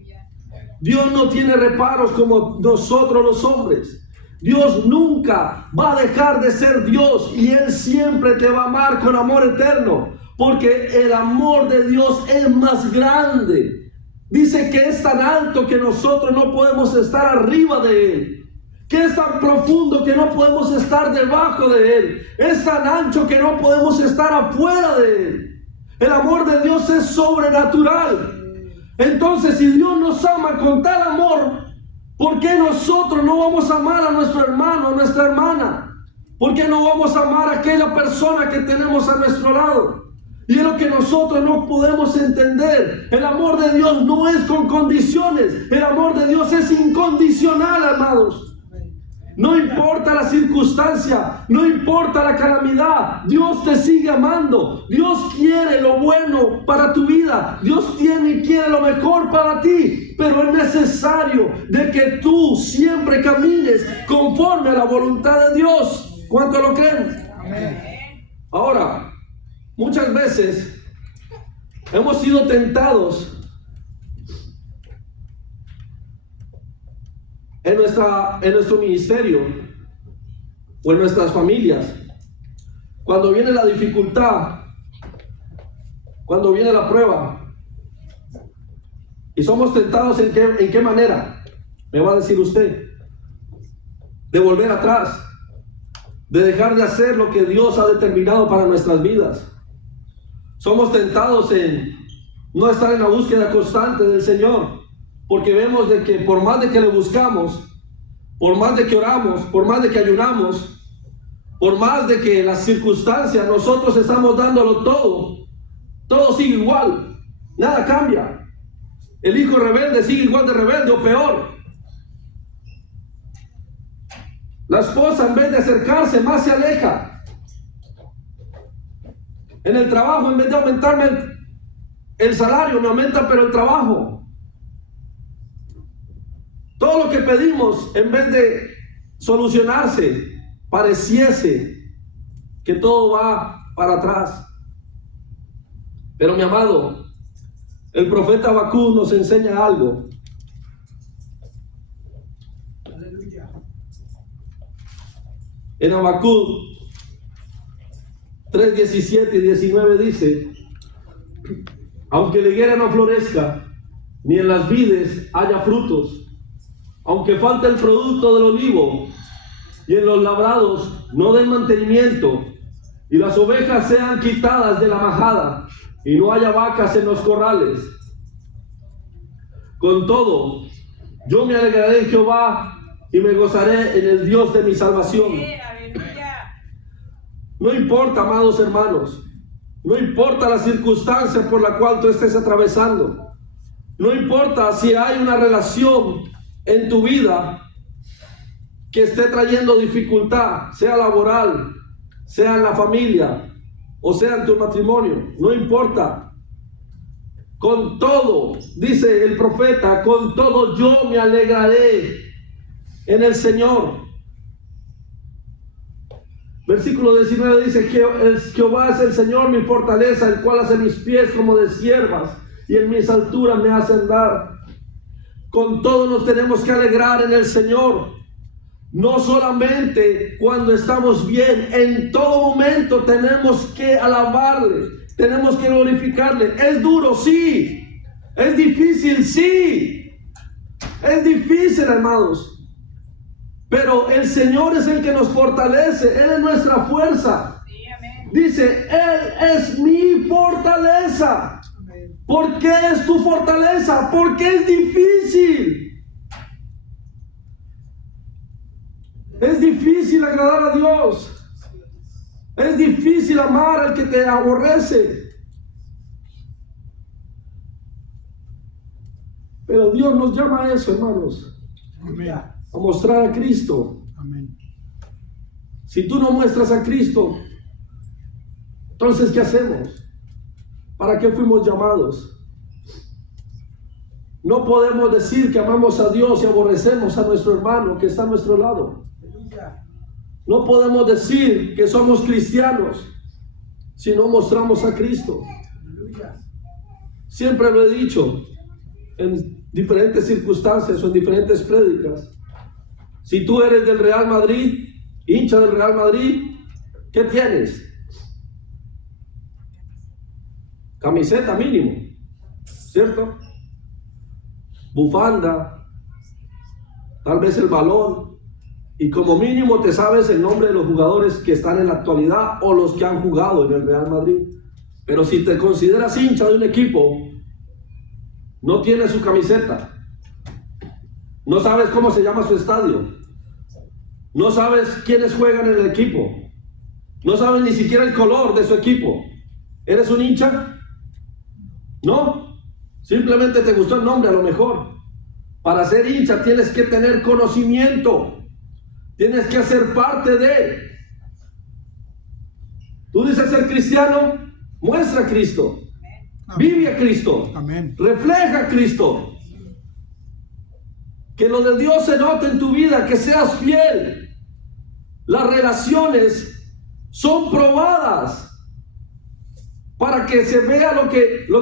Dios no tiene reparos como nosotros los hombres. Dios nunca va a dejar de ser Dios y Él siempre te va a amar con amor eterno, porque el amor de Dios es más grande. Dice que es tan alto que nosotros no podemos estar arriba de Él, que es tan profundo que no podemos estar debajo de Él, es tan ancho que no podemos estar afuera de Él. El amor de Dios es sobrenatural. Entonces, si Dios nos ama con tal amor, ¿por qué nosotros no vamos a amar a nuestro hermano, a nuestra hermana? ¿Por qué no vamos a amar a aquella persona que tenemos a nuestro lado? Y es lo que nosotros no podemos entender. El amor de Dios no es con condiciones. El amor de Dios es incondicional, amados. No importa la circunstancia, no importa la calamidad, Dios te sigue amando. Dios quiere lo bueno para tu vida. Dios tiene y quiere lo mejor para ti. Pero es necesario de que tú siempre camines conforme a la voluntad de Dios. ¿Cuánto lo creen? Amén. Ahora, muchas veces hemos sido tentados en nuestro ministerio o en nuestras familias, cuando viene la dificultad, cuando viene la prueba, y somos tentados en qué manera, me va a decir usted, de volver atrás, de dejar de hacer lo que Dios ha determinado para nuestras vidas. Somos tentados en no estar en la búsqueda constante del Señor, porque vemos de que por más de que le buscamos, por más de que oramos, por más de que ayunamos, por más de que las circunstancias nosotros estamos dándolo todo sigue igual, nada cambia. El hijo rebelde sigue igual de rebelde o peor. La esposa, en vez de acercarse, más se aleja. En el trabajo, en vez de aumentarme el salario, me aumenta pero el trabajo. Todo lo que pedimos, en vez de solucionarse, pareciese que todo va para atrás. Pero mi amado, el profeta Habacuc nos enseña algo. Aleluya. En Habacuc 3:17 y 19 dice: aunque la higuera no florezca, ni en las vides haya frutos, aunque falte el producto del olivo, y en los labrados no den mantenimiento, y las ovejas sean quitadas de la majada, y no haya vacas en los corrales, con todo, yo me alegraré en Jehová, y me gozaré en el Dios de mi salvación. No importa, amados hermanos, no importa la circunstancia por la cual tú estés atravesando, no importa si hay una relación en tu vida que esté trayendo dificultad, sea laboral, sea en la familia o sea en tu matrimonio, no importa. Con todo, dice el profeta, con todo yo me alegraré en el Señor. Versículo 19 dice que Jehová es el Señor mi fortaleza, el cual hace mis pies como de siervas y en mis alturas me hace andar. Con todo nos tenemos que alegrar en el Señor. No solamente cuando estamos bien, en todo momento tenemos que alabarle, tenemos que glorificarle. Es duro, sí. Es difícil, sí. Es difícil, hermanos. Pero el Señor es el que nos fortalece. Él es nuestra fuerza. Sí, amén. Dice, Él es mi fortaleza. ¿Por qué es tu fortaleza? Porque es difícil. Es difícil agradar a Dios. Es difícil amar al que te aborrece. Pero Dios nos llama a eso, hermanos. Amén. A mostrar a Cristo. Amén. Si tú no muestras a Cristo, entonces ¿qué hacemos? ¿Para qué fuimos llamados? No podemos decir que amamos a Dios y aborrecemos a nuestro hermano que está a nuestro lado. No podemos decir que somos cristianos si no mostramos a Cristo. Siempre lo he dicho en diferentes circunstancias o en diferentes prédicas. Si tú eres del Real Madrid, hincha del Real Madrid, ¿qué tienes? Camiseta mínimo, ¿cierto? Bufanda, tal vez el balón, y como mínimo te sabes el nombre de los jugadores que están en la actualidad o los que han jugado en el Real Madrid. Pero si te consideras hincha de un equipo, no tienes su camiseta, no sabes cómo se llama su estadio, no sabes quiénes juegan en el equipo, no sabes ni siquiera el color de su equipo. ¿Eres un hincha? No, simplemente te gustó el nombre a lo mejor. Para ser hincha tienes que tener conocimiento, tienes que ser parte de. Tú dices ser cristiano, muestra a Cristo, vive a Cristo, Amén. refleja a Cristo. Que lo de Dios se note en tu vida, que seas fiel. Las relaciones son probadas para que se vea lo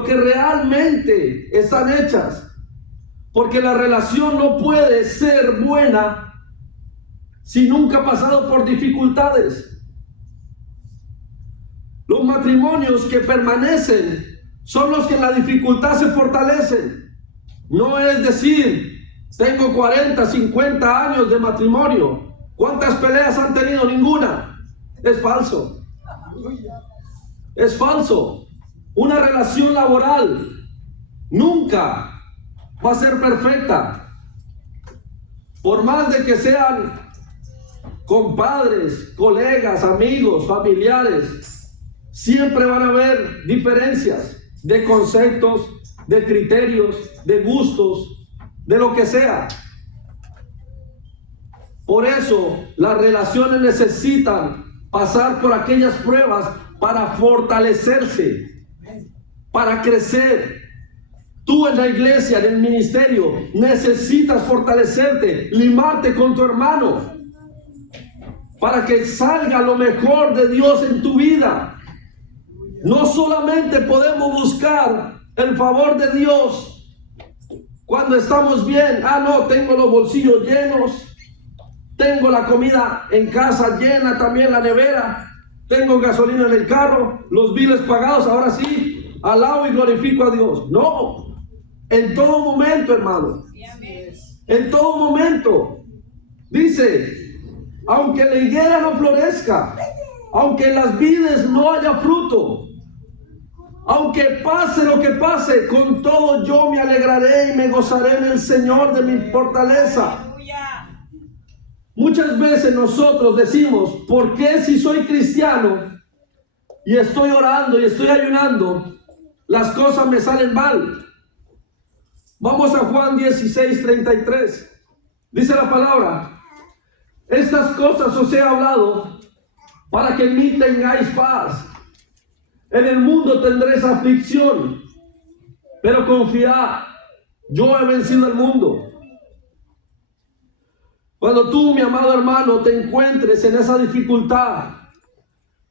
que realmente están hechas. Porque la relación no puede ser buena si nunca ha pasado por dificultades. Los matrimonios que permanecen son los que en la dificultad se fortalecen. No es decir, tengo 40, 50 años de matrimonio. ¿Cuántas peleas han tenido? Ninguna. Es falso. Es falso. Una relación laboral nunca va a ser perfecta. Por más de que sean compadres, colegas, amigos, familiares, siempre van a haber diferencias de conceptos, de criterios, de gustos, de lo que sea. Por eso las relaciones necesitan pasar por aquellas pruebas para fortalecerse, para crecer. Tú en la iglesia, en el ministerio, necesitas fortalecerte, limarte con tu hermano, para que salga lo mejor de Dios en tu vida. No solamente podemos buscar el favor de Dios cuando estamos bien. Ah, no, tengo los bolsillos llenos, tengo la comida en casa llena, también la nevera, tengo gasolina en el carro, los biles pagados, ahora sí, alabo y glorifico a Dios. No, en todo momento, hermano, en todo momento. Dice, aunque la higuera no florezca, aunque en las vides no haya fruto, aunque pase lo que pase, con todo yo me alegraré y me gozaré en el Señor de mi fortaleza. Muchas veces nosotros decimos, ¿por qué si soy cristiano y estoy orando y estoy ayunando, las cosas me salen mal? Vamos a Juan 16:33. Dice la palabra, estas cosas os he hablado para que en mí tengáis paz. En el mundo tendréis aflicción, pero confiad, yo he vencido el mundo. Cuando tú, mi amado hermano, te encuentres en esa dificultad,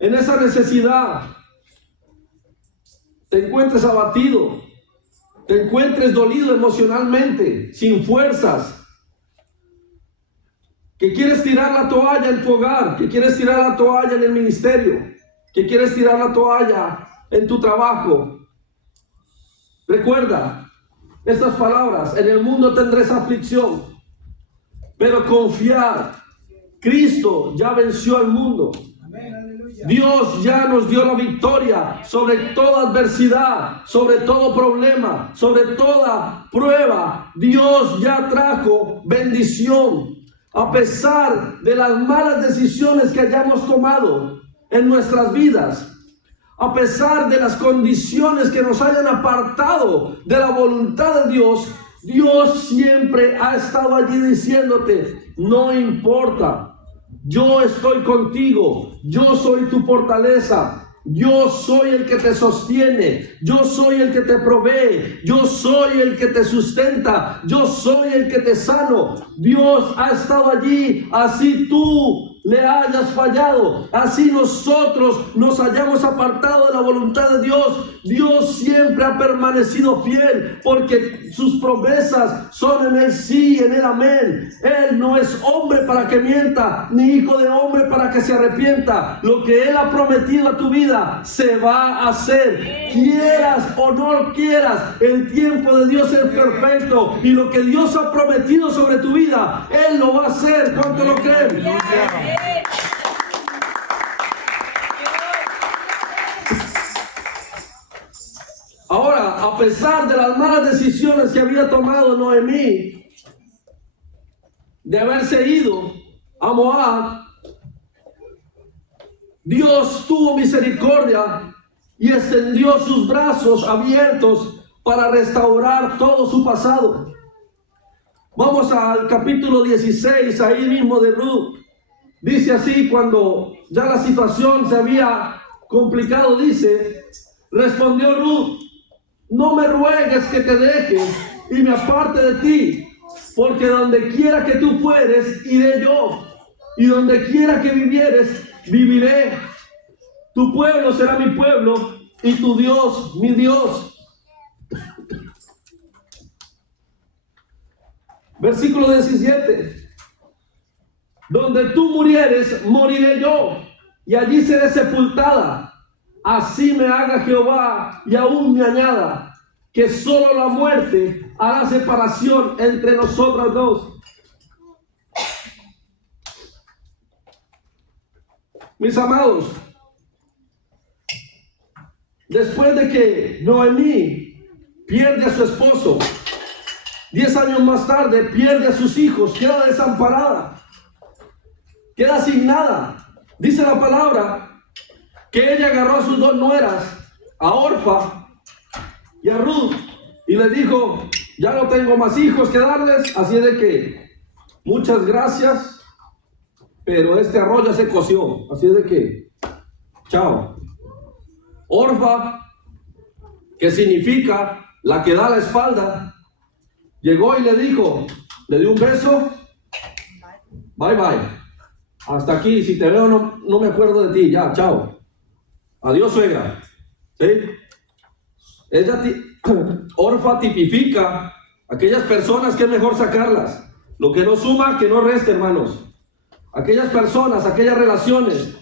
en esa necesidad, te encuentres abatido, te encuentres dolido emocionalmente, sin fuerzas, que quieres tirar la toalla en tu hogar, que quieres tirar la toalla en el ministerio, que quieres tirar la toalla en tu trabajo, recuerda estas palabras: en el mundo tendréis aflicción, pero confiar, Cristo ya venció al mundo. Dios ya nos dio la victoria sobre toda adversidad, sobre todo problema, sobre toda prueba. Dios ya trajo bendición. A pesar de las malas decisiones que hayamos tomado en nuestras vidas, a pesar de las condiciones que nos hayan apartado de la voluntad de Dios, Dios siempre ha estado allí diciéndote: no importa, yo estoy contigo, yo soy tu fortaleza, yo soy el que te sostiene, yo soy el que te provee, yo soy el que te sustenta, yo soy el que te sano. Dios ha estado allí, así tú le hayas fallado, así nosotros nos hayamos apartado de la voluntad de Dios. Dios siempre ha permanecido fiel, porque sus promesas son en el sí, en el amén. Él no es hombre para que mienta, ni hijo de hombre para que se arrepienta. Lo que Él ha prometido a tu vida se va a hacer, quieras o no quieras. El tiempo de Dios es perfecto, y lo que Dios ha prometido sobre tu vida, Él lo va a hacer. ¿Cuánto lo creen? Ahora, a pesar de las malas decisiones que había tomado Noemí, de haberse ido a Moab, Dios tuvo misericordia y extendió sus brazos abiertos para restaurar todo su pasado. Vamos al capítulo 16, ahí mismo de Ruth. Dice así, cuando ya la situación se había complicado, dice: respondió Ruth: no me ruegues que te deje y me aparte de ti, porque donde quiera que tú fueres, iré yo, y donde quiera que vivieres, viviré. Tu pueblo será mi pueblo, y tu Dios mi Dios. Versículo 17: donde tú murieres, moriré yo, y allí seré sepultada. Así me haga Jehová, y aún me añada, que solo la muerte hará separación entre nosotras dos. Mis amados, después de que Noemí pierde a su esposo, 10 años más tarde pierde a sus hijos, queda desamparada, queda sin nada. Dice la palabra que ella agarró a sus dos nueras, a Orfa y a Ruth, y le dijo: ya no tengo más hijos que darles, así de que muchas gracias, pero este arroz ya se coció, así de que chao. Orfa, que significa la que da la espalda, llegó y le dijo, le dio un beso: bye bye, hasta aquí, si te veo no me acuerdo de ti, ya, chao, adiós suegra. ¿Sí? Orfa tipifica aquellas personas que es mejor sacarlas, lo que no suma que no reste, hermanos. Aquellas personas, aquellas relaciones,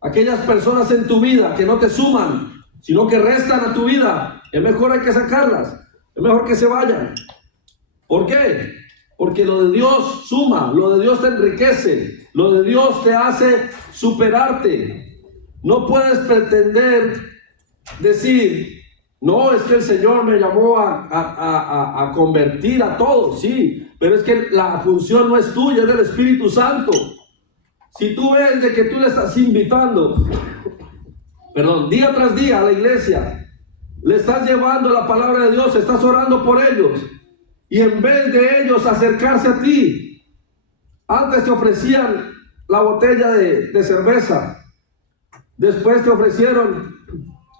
aquellas personas en tu vida que no te suman, sino que restan a tu vida, es mejor hay que sacarlas, es mejor que se vayan. ¿Por qué? Porque lo de Dios suma, lo de Dios te enriquece, lo de Dios te hace superarte. No puedes pretender decir: no, es que el Señor me llamó a convertir a todos, sí, pero es que la función no es tuya, es del Espíritu Santo. Si tú ves de que tú le estás invitando, día tras día a la iglesia, le estás llevando la palabra de Dios, estás orando por ellos, y en vez de ellos acercarse a ti, antes te ofrecían la botella de cerveza, después te ofrecieron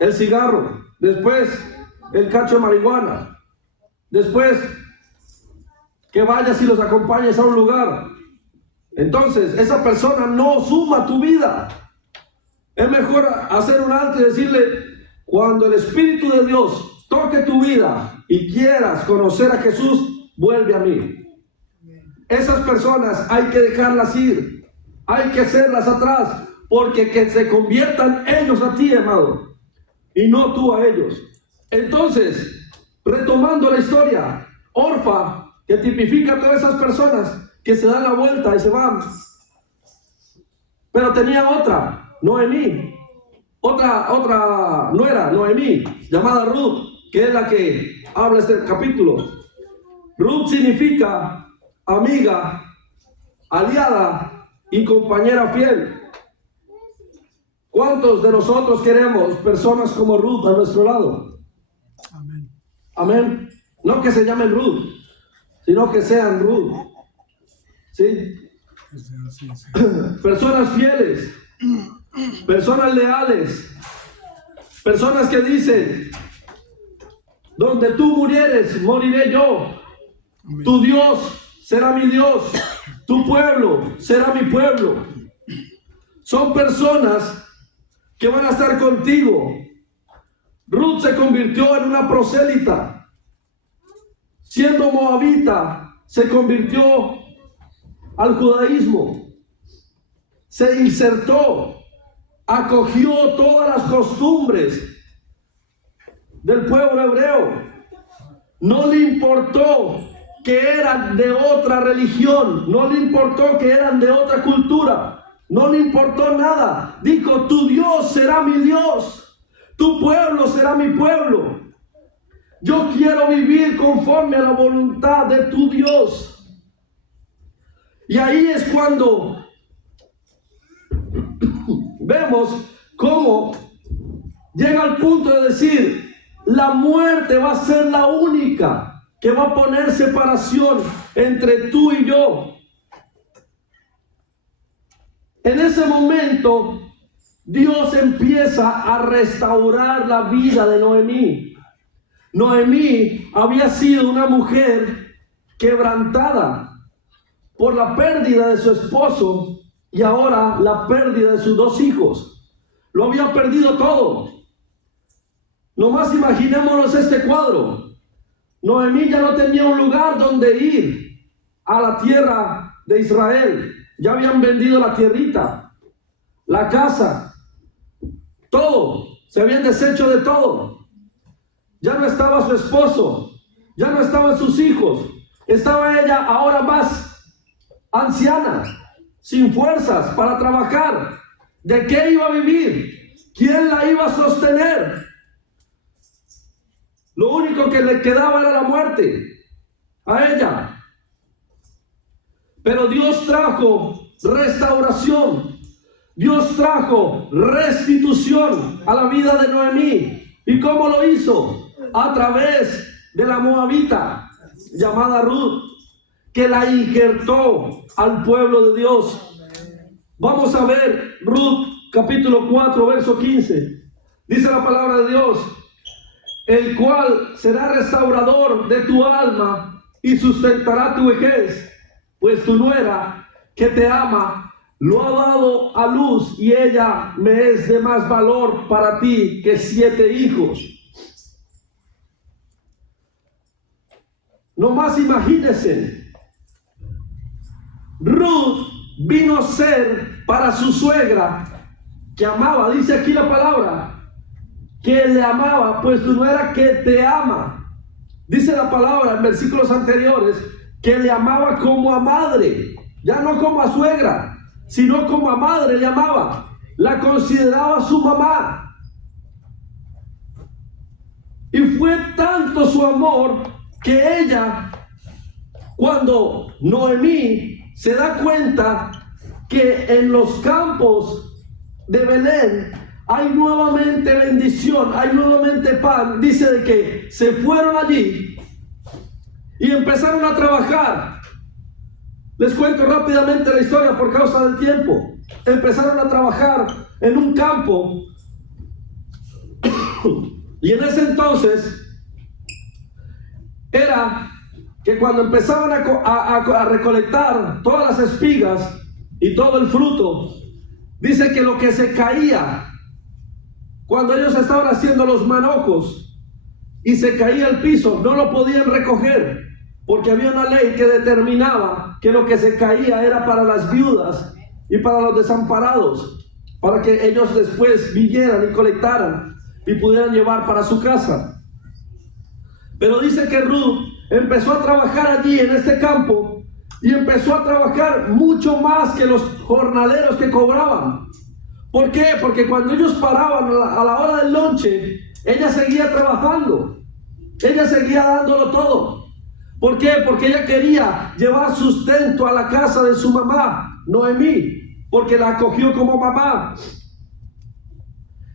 el cigarro, después el cacho de marihuana, después que vayas y los acompañes a un lugar. Entonces, esa persona no suma tu vida. Es mejor hacer un alto y decirle, cuando el Espíritu de Dios toque tu vida y quieras conocer a Jesús, vuelve a mí. Esas personas hay que dejarlas ir, hay que hacerlas atrás, porque que se conviertan ellos a ti, amado, y no tú a ellos. Entonces, retomando la historia, Orfa, que tipifica a todas esas personas que se dan la vuelta y se van. Pero tenía otra, Noemí, otra nuera, Noemí, llamada Ruth, que es la que habla este capítulo. Ruth significa amiga, aliada y compañera fiel. ¿Cuántos de nosotros queremos personas como Ruth a nuestro lado? Amén. Amén. No que se llamen Ruth, sino que sean Ruth. ¿Sí? Sí. Personas fieles, personas leales, personas que dicen, donde tú murieres, moriré yo. Amén. Tu Dios será mi Dios, tu pueblo será mi pueblo. Son personas que van a estar contigo. Ruth se convirtió en una prosélita. Siendo moabita, se convirtió al judaísmo. Se insertó, acogió todas las costumbres del pueblo hebreo. No le importó que eran de otra religión, no le importó que eran de otra cultura, no le importó nada. Dijo, tu Dios será mi Dios, tu pueblo será mi pueblo. Yo quiero vivir conforme a la voluntad de tu Dios. Y ahí es cuando vemos cómo llega al punto de decir, la muerte va a ser la única que va a poner separación entre tú y yo. En ese momento, Dios empieza a restaurar la vida de Noemí. Noemí había sido una mujer quebrantada por la pérdida de su esposo y ahora la pérdida de sus dos hijos. Lo había perdido todo. Nomás imaginémonos este cuadro. Noemí ya no tenía un lugar donde ir a la tierra de Israel. Ya habían vendido la tierrita, la casa, todo. Se habían deshecho de todo. Ya no estaba su esposo, ya no estaban sus hijos. Estaba ella ahora más anciana, sin fuerzas para trabajar. ¿De qué iba a vivir? ¿Quién la iba a sostener? Lo único que le quedaba era la muerte a ella. Pero Dios trajo restauración. Dios trajo restitución a la vida de Noemí. ¿Y cómo lo hizo? A través de la moabita llamada Ruth, que la injertó al pueblo de Dios. Vamos a ver Ruth capítulo 4 verso 15. Dice la palabra de Dios, el cual será restaurador de tu alma y sustentará tu vejez, pues tu nuera que te ama lo ha dado a luz y ella me es de más valor para ti que 7 hijos. No más imagínense, Ruth vino a ser para su suegra que amaba, dice aquí la palabra, que le amaba, pues tu nuera que te ama. Dice la palabra en versículos anteriores que le amaba como a madre, ya no como a suegra, sino como a madre le amaba, la consideraba su mamá. Y fue tanto su amor que ella, cuando Noemí se da cuenta que en los campos de Belén hay nuevamente bendición, hay nuevamente pan, dice de que se fueron allí y empezaron a trabajar. Les cuento rápidamente la historia por causa del tiempo. Empezaron a trabajar en un campo y en ese entonces era que cuando empezaban a recolectar todas las espigas, y todo el fruto. Dice que lo que se caía, cuando ellos estaban haciendo los manojos y se caía al piso, no lo podían recoger, porque había una ley que determinaba que lo que se caía era para las viudas y para los desamparados, para que ellos después vinieran y colectaran y pudieran llevar para su casa. Pero dice que Ruth empezó a trabajar allí en este campo y empezó a trabajar mucho más que los jornaleros que cobraban. ¿Por qué? Porque cuando ellos paraban a la hora del lonche, ella seguía trabajando, ella seguía dándolo todo. ¿Por qué? Porque ella quería llevar sustento a la casa de su mamá, Noemí, porque la acogió como mamá.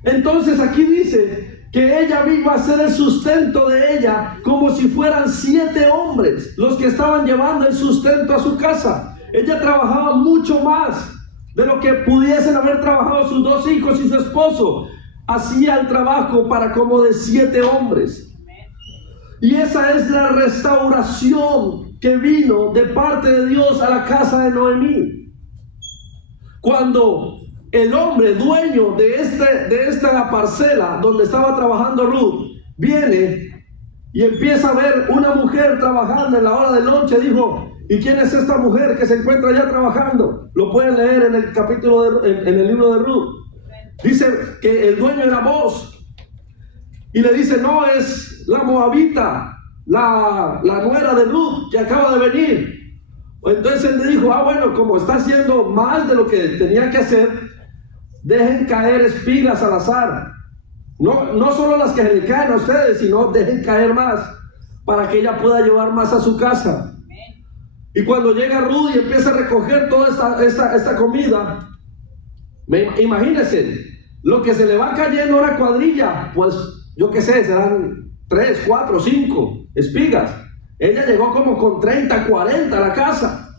Entonces aquí dice que ella iba a ser el sustento de ella, como si fueran 7 hombres los que estaban llevando el sustento a su casa. Ella trabajaba mucho más de lo que pudiesen haber trabajado sus 2 hijos y su esposo. Hacía el trabajo para como de 7 hombres. Y esa es la restauración que vino de parte de Dios a la casa de Noemí. Cuando el hombre dueño de esta parcela donde estaba trabajando Ruth viene y empieza a ver una mujer trabajando en la hora del lonche, dijo: ¿y quién es esta mujer que se encuentra allá trabajando? Lo pueden leer en el capítulo en el libro de Ruth. Dice que el dueño era Boaz y le dice: no, es la moabita, la nuera de Ruth que acaba de venir. Entonces él le dijo: bueno, como está haciendo más de lo que tenía que hacer, dejen caer espigas al azar. No solo las que le caen a ustedes, sino dejen caer más para que ella pueda llevar más a su casa. Y cuando llega Ruth y empieza a recoger toda esta comida, imagínense, lo que se le va cayendo a una cuadrilla, pues yo qué sé, serán 3, 4, 5 espigas. Ella llegó como con 30, 40 a la casa,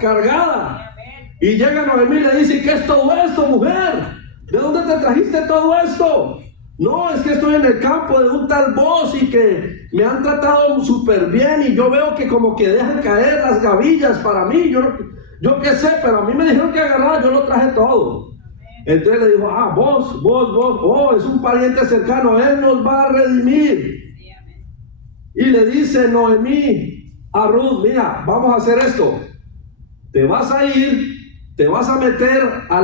cargada. Y llega Noemí y le dice: ¿qué es todo esto, mujer? ¿De dónde te trajiste todo esto? No, es que estoy en el campo de un tal Boaz y que me han tratado súper bien y yo veo que como que dejan caer las gavillas para mí. Yo qué sé, pero a mí me dijeron que agarrar, yo lo traje todo. Entonces le dijo: Boaz, oh, es un pariente cercano, él nos va a redimir. Y le dice Noemí a Ruth: mira, vamos a hacer esto. Te vas a ir, te vas a meter a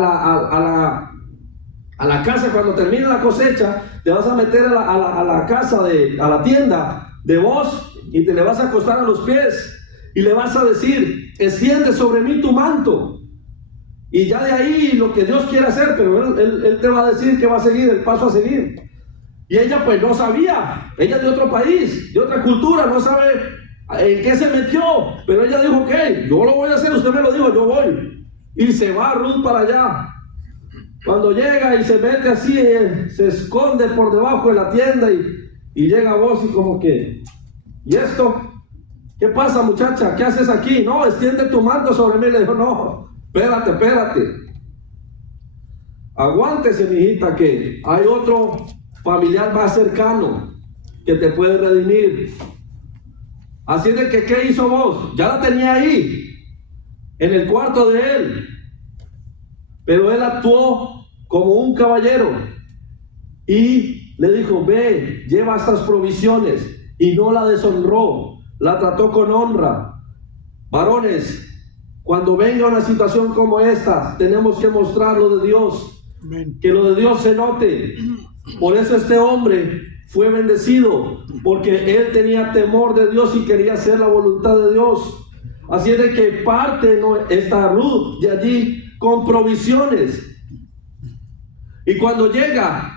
la casa cuando termine la cosecha, te vas a meter a la casa, a la tienda de Boaz y te le vas a acostar a los pies y le vas a decir: extiende sobre mí tu manto. Y ya de ahí lo que Dios quiere hacer, pero él te va a decir que va a seguir, el paso a seguir. Y ella pues no sabía, ella es de otro país, de otra cultura, no sabe en qué se metió, pero ella dijo: ok, yo lo voy a hacer, usted me lo dijo, yo voy. Y se va Ruth para allá. Cuando llega y se mete así, se esconde por debajo de la tienda y llega Boaz y como que: ¿y esto? ¿Qué pasa, muchacha? ¿Qué haces aquí? No, extiende tu manto sobre mí. Le dijo: no, espérate. Aguántese, mijita, que hay otro familiar más cercano que te puede redimir. Así de que, ¿qué hizo Boaz? Ya la tenía ahí, en el cuarto de él. Pero él actuó como un caballero y le dijo: ve, lleva estas provisiones. Y no la deshonró, la trató con honra. Varones, cuando venga una situación como esta, tenemos que mostrar lo de Dios. Amén. Que lo de Dios se note. Por eso este hombre fue bendecido, porque él tenía temor de Dios y quería hacer la voluntad de Dios. Así es de que parte esta Ruth de allí con provisiones. Y cuando llega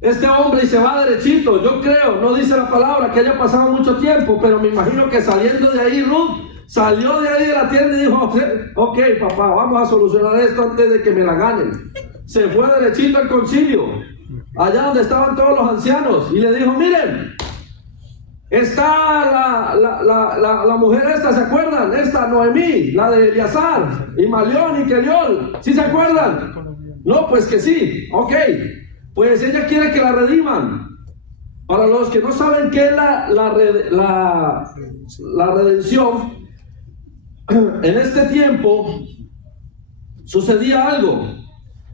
este hombre y se va derechito, yo creo, no dice la palabra que haya pasado mucho tiempo, pero me imagino que saliendo de ahí Ruth salió de ahí de la tienda y dijo: ok, papá, vamos a solucionar esto antes de que me la ganen. Se fue derechito al concilio, allá donde estaban todos los ancianos, y le dijo: miren, está la mujer esta, ¿se acuerdan? Esta Noemí, la de Eleazar, y Malión y Keliol, ¿sí se acuerdan? No, pues que sí, ok, pues ella quiere que la rediman. Para los que no saben qué es la redención, en este tiempo sucedía algo,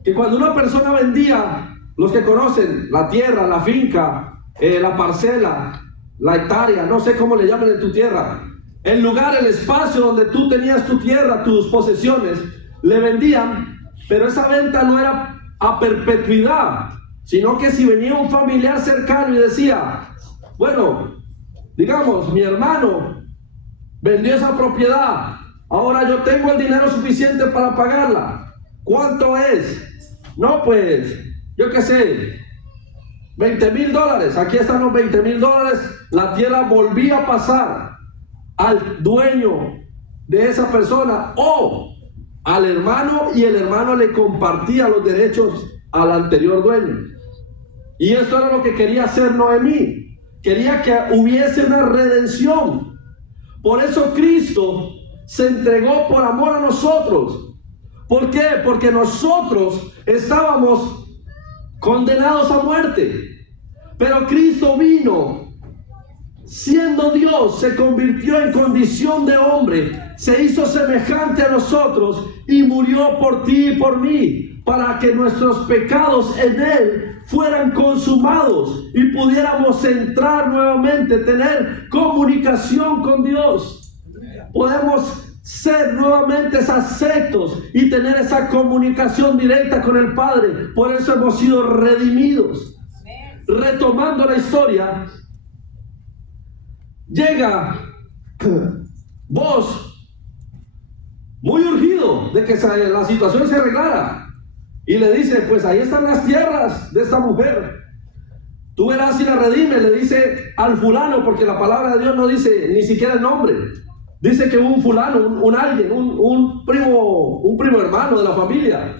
que cuando una persona vendía, los que conocen la tierra, la finca, la parcela, la hectárea, no sé cómo le llaman en tu tierra, el lugar, el espacio donde tú tenías tu tierra, tus posesiones, le vendían, pero esa venta no era a perpetuidad, sino que si venía un familiar cercano y decía, bueno, digamos, mi hermano vendió esa propiedad, ahora yo tengo el dinero suficiente para pagarla. ¿Cuánto es? No, pues, yo qué sé, $20,000. Aquí están los $20,000. La tierra volvía a pasar al dueño de esa persona o al hermano, y el hermano le compartía los derechos al anterior dueño. Y esto era lo que quería hacer Noemí. Quería que hubiese una redención. Por eso Cristo se entregó por amor a nosotros. ¿Por qué? Porque nosotros estábamos condenados a muerte. Pero Cristo vino, siendo Dios, se convirtió en condición de hombre, se hizo semejante a nosotros y murió por ti y por mí, para que nuestros pecados en Él fueran consumados y pudiéramos entrar nuevamente, tener comunicación con Dios. Podemos ser nuevamente aceptos y tener esa comunicación directa con el Padre. Por eso hemos sido redimidos. Retomando la historia, llega vos muy urgido de que la situación se arreglara, y le dice, pues ahí están las tierras de esta mujer, tú verás si la redime. Le dice al fulano, porque la palabra de Dios no dice ni siquiera el nombre, dice que un fulano, un primo hermano de la familia,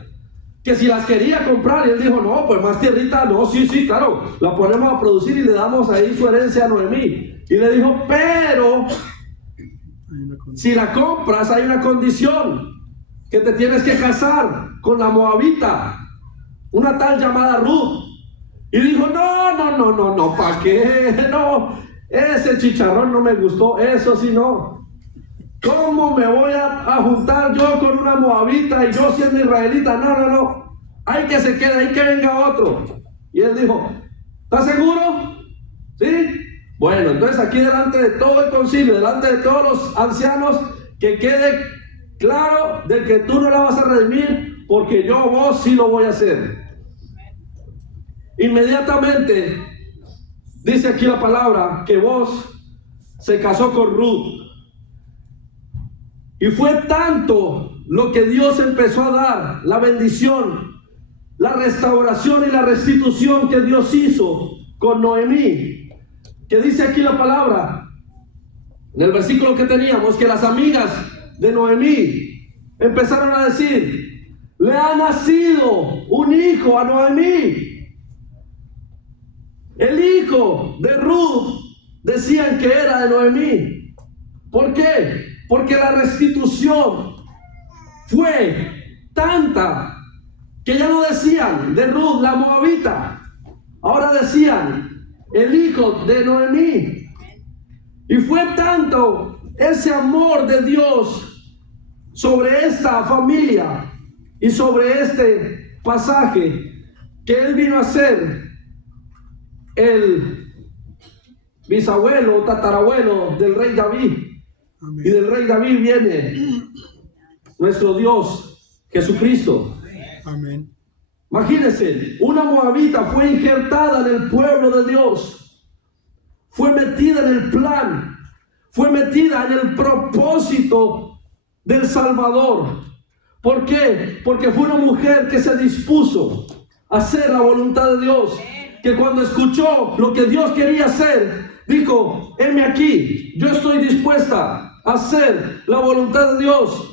que si las quería comprar, y él dijo, no, pues más tierrita, no, sí, claro, la ponemos a producir y le damos ahí su herencia a Noemí. Y le dijo, pero si la compras hay una condición, que te tienes que casar con la moabita, una tal llamada Ruth. Y dijo, no, ¿para qué? No, ese chicharrón no me gustó, eso sí no. ¿Cómo me voy a juntar yo con una moabita y yo siendo israelita? No. Hay que se quede, hay que venga otro. Y él dijo, ¿estás seguro? ¿Sí? Bueno, entonces aquí delante de todo el concilio, delante de todos los ancianos, que quede claro de que tú no la vas a redimir, porque vos sí lo voy a hacer. Inmediatamente, dice aquí la palabra, que vos se casó con Ruth. Y fue tanto lo que Dios empezó a dar, la bendición, la restauración y la restitución que Dios hizo con Noemí, que dice aquí la palabra, en el versículo que teníamos, que las amigas de Noemí empezaron a decir, le ha nacido un hijo a Noemí. El hijo de Ruth decían que era de Noemí. ¿Por qué? Porque la restitución fue tanta que ya no decían de Ruth la moabita, ahora decían el hijo de Noemí. Y fue tanto ese amor de Dios sobre esta familia y sobre este pasaje, que Él vino a ser el bisabuelo o tatarabuelo del rey David. Amén. Y del rey David viene nuestro Dios Jesucristo. Amén. Imagínense, una moabita fue injertada en el pueblo de Dios, fue metida en el plan, fue metida en el propósito del Salvador. ¿Por qué? Porque fue una mujer que se dispuso a hacer la voluntad de Dios, que cuando escuchó lo que Dios quería hacer, dijo, heme aquí, yo estoy dispuesta a hacer la voluntad de Dios.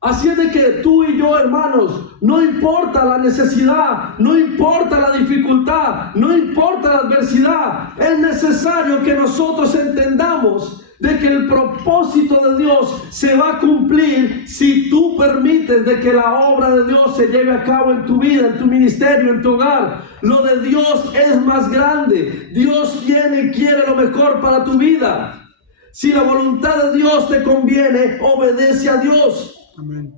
Así es de que tú y yo, hermanos, no importa la necesidad, no importa la dificultad, no importa la adversidad, es necesario que nosotros entendamos de que el propósito de Dios se va a cumplir si tú permites de que la obra de Dios se lleve a cabo en tu vida, en tu ministerio, en tu hogar. Lo de Dios es más grande. Dios tiene y quiere lo mejor para tu vida. Si la voluntad de Dios te conviene, obedece a Dios. Amén.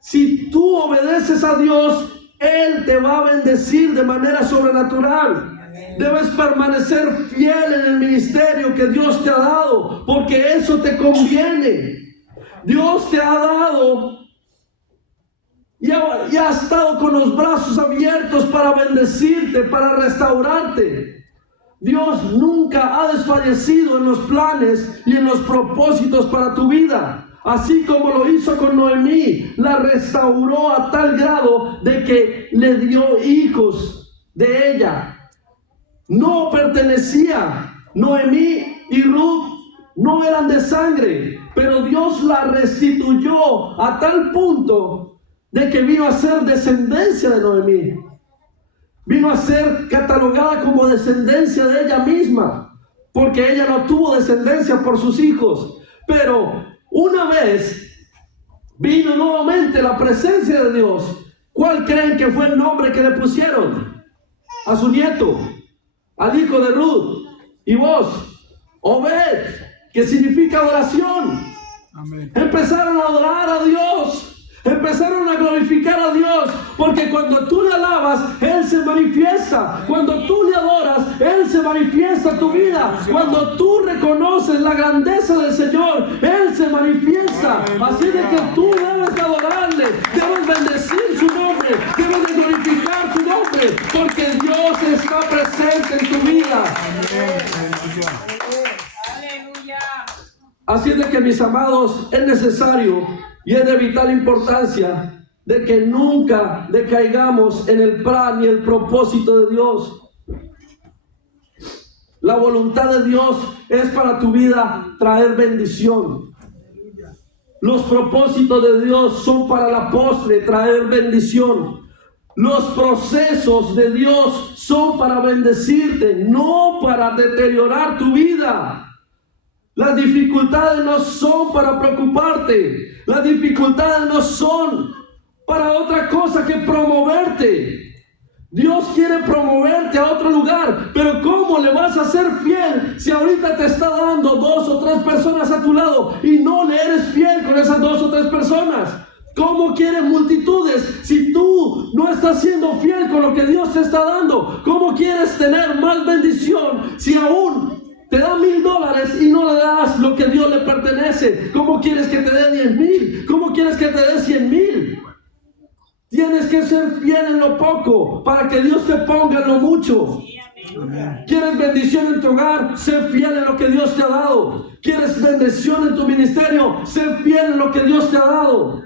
Si tú obedeces a Dios, Él te va a bendecir de manera sobrenatural. Debes permanecer fiel en el ministerio que Dios te ha dado, porque eso te conviene. Dios te ha dado y ha estado con los brazos abiertos para bendecirte, para restaurarte. Dios nunca ha desfallecido en los planes y en los propósitos para tu vida. Así como lo hizo con Noemí, la restauró a tal grado de que le dio hijos de ella. No pertenecía. Noemí y Ruth no eran de sangre, pero Dios la restituyó a tal punto de que vino a ser descendencia de Noemí. Vino a ser catalogada como descendencia de ella misma, porque ella no tuvo descendencia por sus hijos. Pero una vez vino nuevamente la presencia de Dios. ¿Cuál creen que fue el nombre que le pusieron a su nieto, al hijo de Ruth y Boaz? Obed, que significa adoración. Amén. Empezaron a adorar a Dios. Empezaron a glorificar a Dios, porque cuando tú le alabas, Él se manifiesta. Cuando tú le adoras, Él se manifiesta en tu vida. Cuando tú reconoces la grandeza del Señor, Él se manifiesta. Así de que tú debes de adorarle, debes bendecir su nombre, debes de glorificar su nombre, porque Dios está presente en tu vida. Aleluya. Así de que, mis amados, es necesario y es de vital importancia de que nunca decaigamos en el plan y el propósito de Dios. La voluntad de Dios es para tu vida traer bendición. Los propósitos de Dios son para la postre traer bendición. Los procesos de Dios son para bendecirte, no para deteriorar tu vida. Las dificultades no son para preocuparte. Las dificultades no son para otra cosa que promoverte. Dios quiere promoverte a otro lugar, pero ¿cómo le vas a ser fiel si ahorita te está dando 2 o 3 personas a tu lado y no le eres fiel con esas 2 o 3 personas? ¿Cómo quieres multitudes si tú no estás siendo fiel con lo que Dios te está dando? ¿Cómo quieres tener más bendición si aún te da $1,000 y no le das lo que Dios le pertenece? ¿Cómo quieres que te dé 10,000? ¿Cómo quieres que te dé 100,000? Tienes que ser fiel en lo poco para que Dios te ponga en lo mucho. ¿Quieres bendición en tu hogar? Sé fiel en lo que Dios te ha dado. ¿Quieres bendición en tu ministerio? Sé fiel en lo que Dios te ha dado.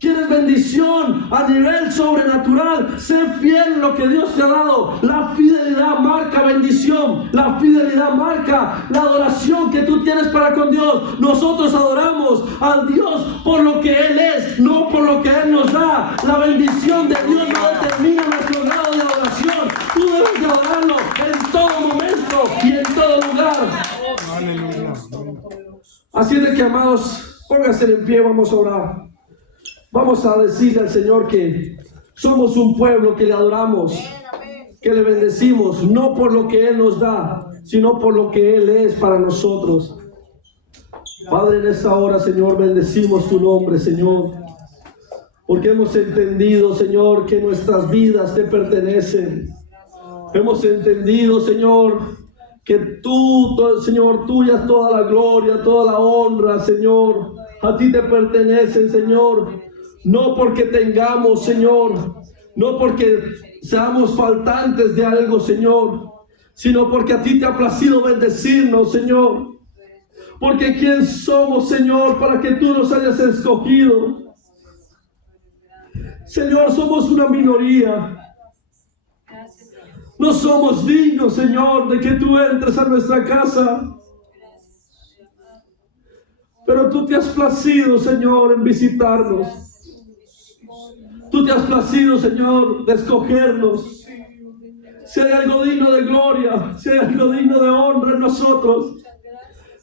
¿Quieres bendición a nivel sobrenatural? Sé fiel en lo que Dios te ha dado. La fidelidad marca bendición. La fidelidad marca la adoración que tú tienes para con Dios. Nosotros adoramos a Dios por lo que Él es, no por lo que Él nos da. La bendición de Dios no determina nuestro grado de adoración. Tú debes de adorarlo en todo momento y en todo lugar. Aleluya. Así de que, amados, pónganse en pie, vamos a orar. Vamos a decirle al Señor que somos un pueblo que le adoramos, que le bendecimos, no por lo que Él nos da, sino por lo que Él es para nosotros. Padre, en esta hora, Señor, bendecimos tu nombre, Señor, porque hemos entendido, Señor, que nuestras vidas te pertenecen. Hemos entendido, Señor, que tú, Señor, tuya es toda la gloria, toda la honra, Señor. A ti te pertenecen, Señor. No porque tengamos, Señor, no porque seamos faltantes de algo, Señor, sino porque a ti te ha placido bendecirnos, Señor. Porque ¿quién somos, Señor, para que tú nos hayas escogido? Señor, somos una minoría. No somos dignos, Señor, de que tú entres a nuestra casa. Pero tú te has placido, Señor, en visitarnos. Tú te has placido, Señor, de escogernos. Si hay algo digno de gloria, si hay algo digno de honra en nosotros,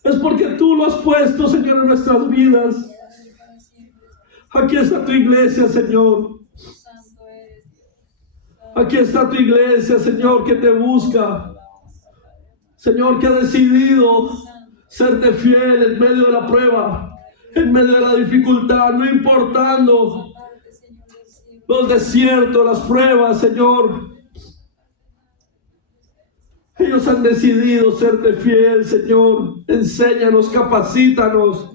es porque tú lo has puesto, Señor, en nuestras vidas. Aquí está tu iglesia, Señor. Aquí está tu iglesia, Señor, que te busca. Señor, que ha decidido Serte fiel en medio de la prueba, en medio de la dificultad, no importando los desiertos, las pruebas, Señor. Ellos han decidido serte fiel, Señor. Enséñanos, capacítanos.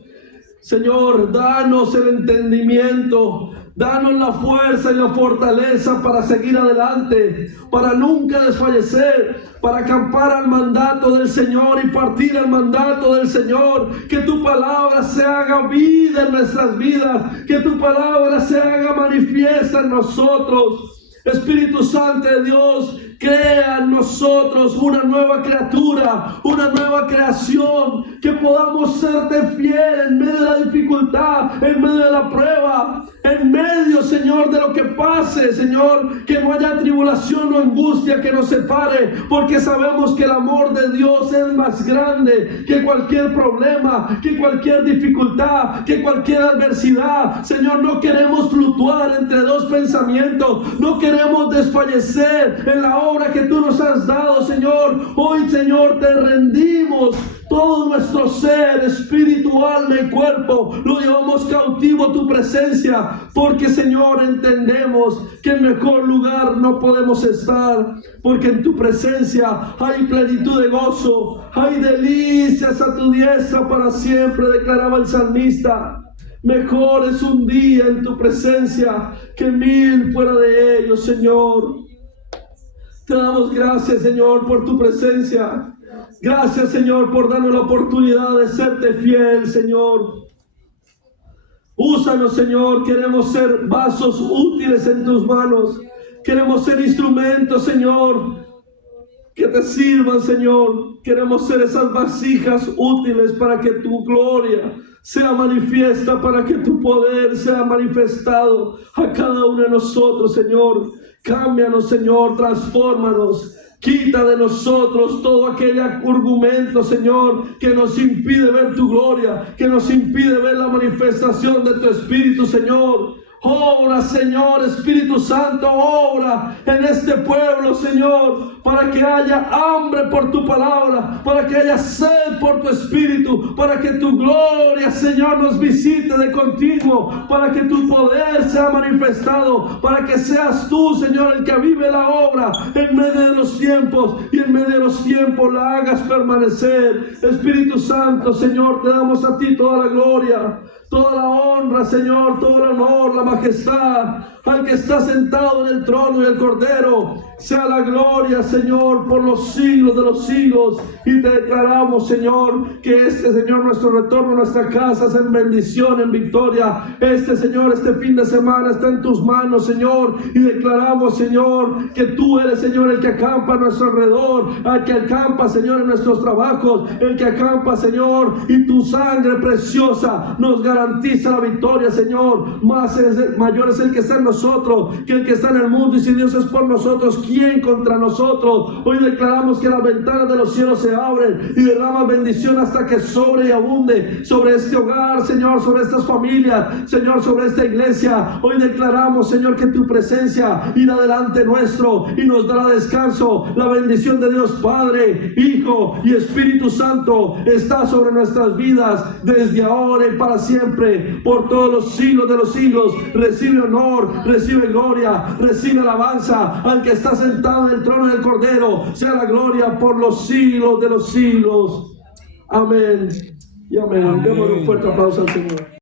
Señor, danos el entendimiento, danos la fuerza y la fortaleza para seguir adelante, para nunca desfallecer, para acampar al mandato del Señor y partir al mandato del Señor. Que tu palabra se haga vida en nuestras vidas, que tu palabra se haga manifiesta en nosotros. Espíritu Santo de Dios, crea en nosotros una nueva criatura, una nueva creación, que podamos serte fiel en medio de la dificultad, en medio de la prueba, en medio, Señor, de lo que pase, Señor, que no haya tribulación o angustia que nos separe, porque sabemos que el amor de Dios es más grande que cualquier problema, que cualquier dificultad, que cualquier adversidad. Señor, no queremos fluctuar entre dos pensamientos, no queremos desfallecer en la obra que tú nos has dado, Señor. Hoy, Señor, te rendimos todo nuestro ser, espíritu, alma y cuerpo. Lo llevamos cautivo a tu presencia, porque, Señor, entendemos que en mejor lugar no podemos estar, porque en tu presencia hay plenitud de gozo, hay delicias a tu diestra para siempre, declaraba el salmista. Mejor es un día en tu presencia que 1000 fuera de ellos, Señor. Te damos gracias, Señor, por tu presencia. Gracias, Señor, por darnos la oportunidad de serte fiel, Señor. Úsanos, Señor. Queremos ser vasos útiles en tus manos. Queremos ser instrumentos, Señor, que te sirvan, Señor. Queremos ser esas vasijas útiles para que tu gloria sea manifiesta, para que tu poder sea manifestado a cada uno de nosotros, Señor. Cámbianos, Señor, transfórmanos. Quita de nosotros todo aquel argumento, Señor, que nos impide ver tu gloria, que nos impide ver la manifestación de tu Espíritu, Señor. Obra, Señor, Espíritu Santo, obra en este pueblo, Señor, para que haya hambre por tu palabra, para que haya sed por tu Espíritu, para que tu gloria, Señor, nos visite de continuo, para que tu poder sea manifestado, para que seas tú, Señor, el que avive la obra en medio de los tiempos, y en medio de los tiempos la hagas permanecer. Espíritu Santo, Señor, te damos a ti toda la gloria, toda la honra, Señor, todo el honor, la majestad, al que está sentado en el trono y el Cordero. Sea la gloria, Señor, por los siglos de los siglos. Y te declaramos, Señor, que Señor, nuestro retorno a nuestra casa es en bendición, en victoria. Señor, este fin de semana está en tus manos, Señor. Y declaramos, Señor, que tú eres, Señor, el que acampa a nuestro alrededor, el que acampa, Señor, en nuestros trabajos, el que acampa, Señor, y tu sangre preciosa nos garantiza la victoria, Señor. Mayor es el que está en nosotros que el que está en el mundo. Y si Dios es por nosotros, ¿quién contra nosotros? Hoy declaramos que las ventanas de los cielos se abren y derraman bendición hasta que sobre y abunde sobre este hogar, Señor, sobre estas familias, Señor, sobre esta iglesia. Hoy declaramos, Señor, que tu presencia irá delante nuestro y nos dará descanso. La bendición de Dios Padre, Hijo y Espíritu Santo está sobre nuestras vidas desde ahora y para siempre, por todos los siglos de los siglos. Recibe honor, recibe gloria, recibe alabanza al que está sentado en el trono del Cordero. Sea la gloria por los siglos de los siglos. Amén y amén. Démosle un fuerte aplauso al Señor.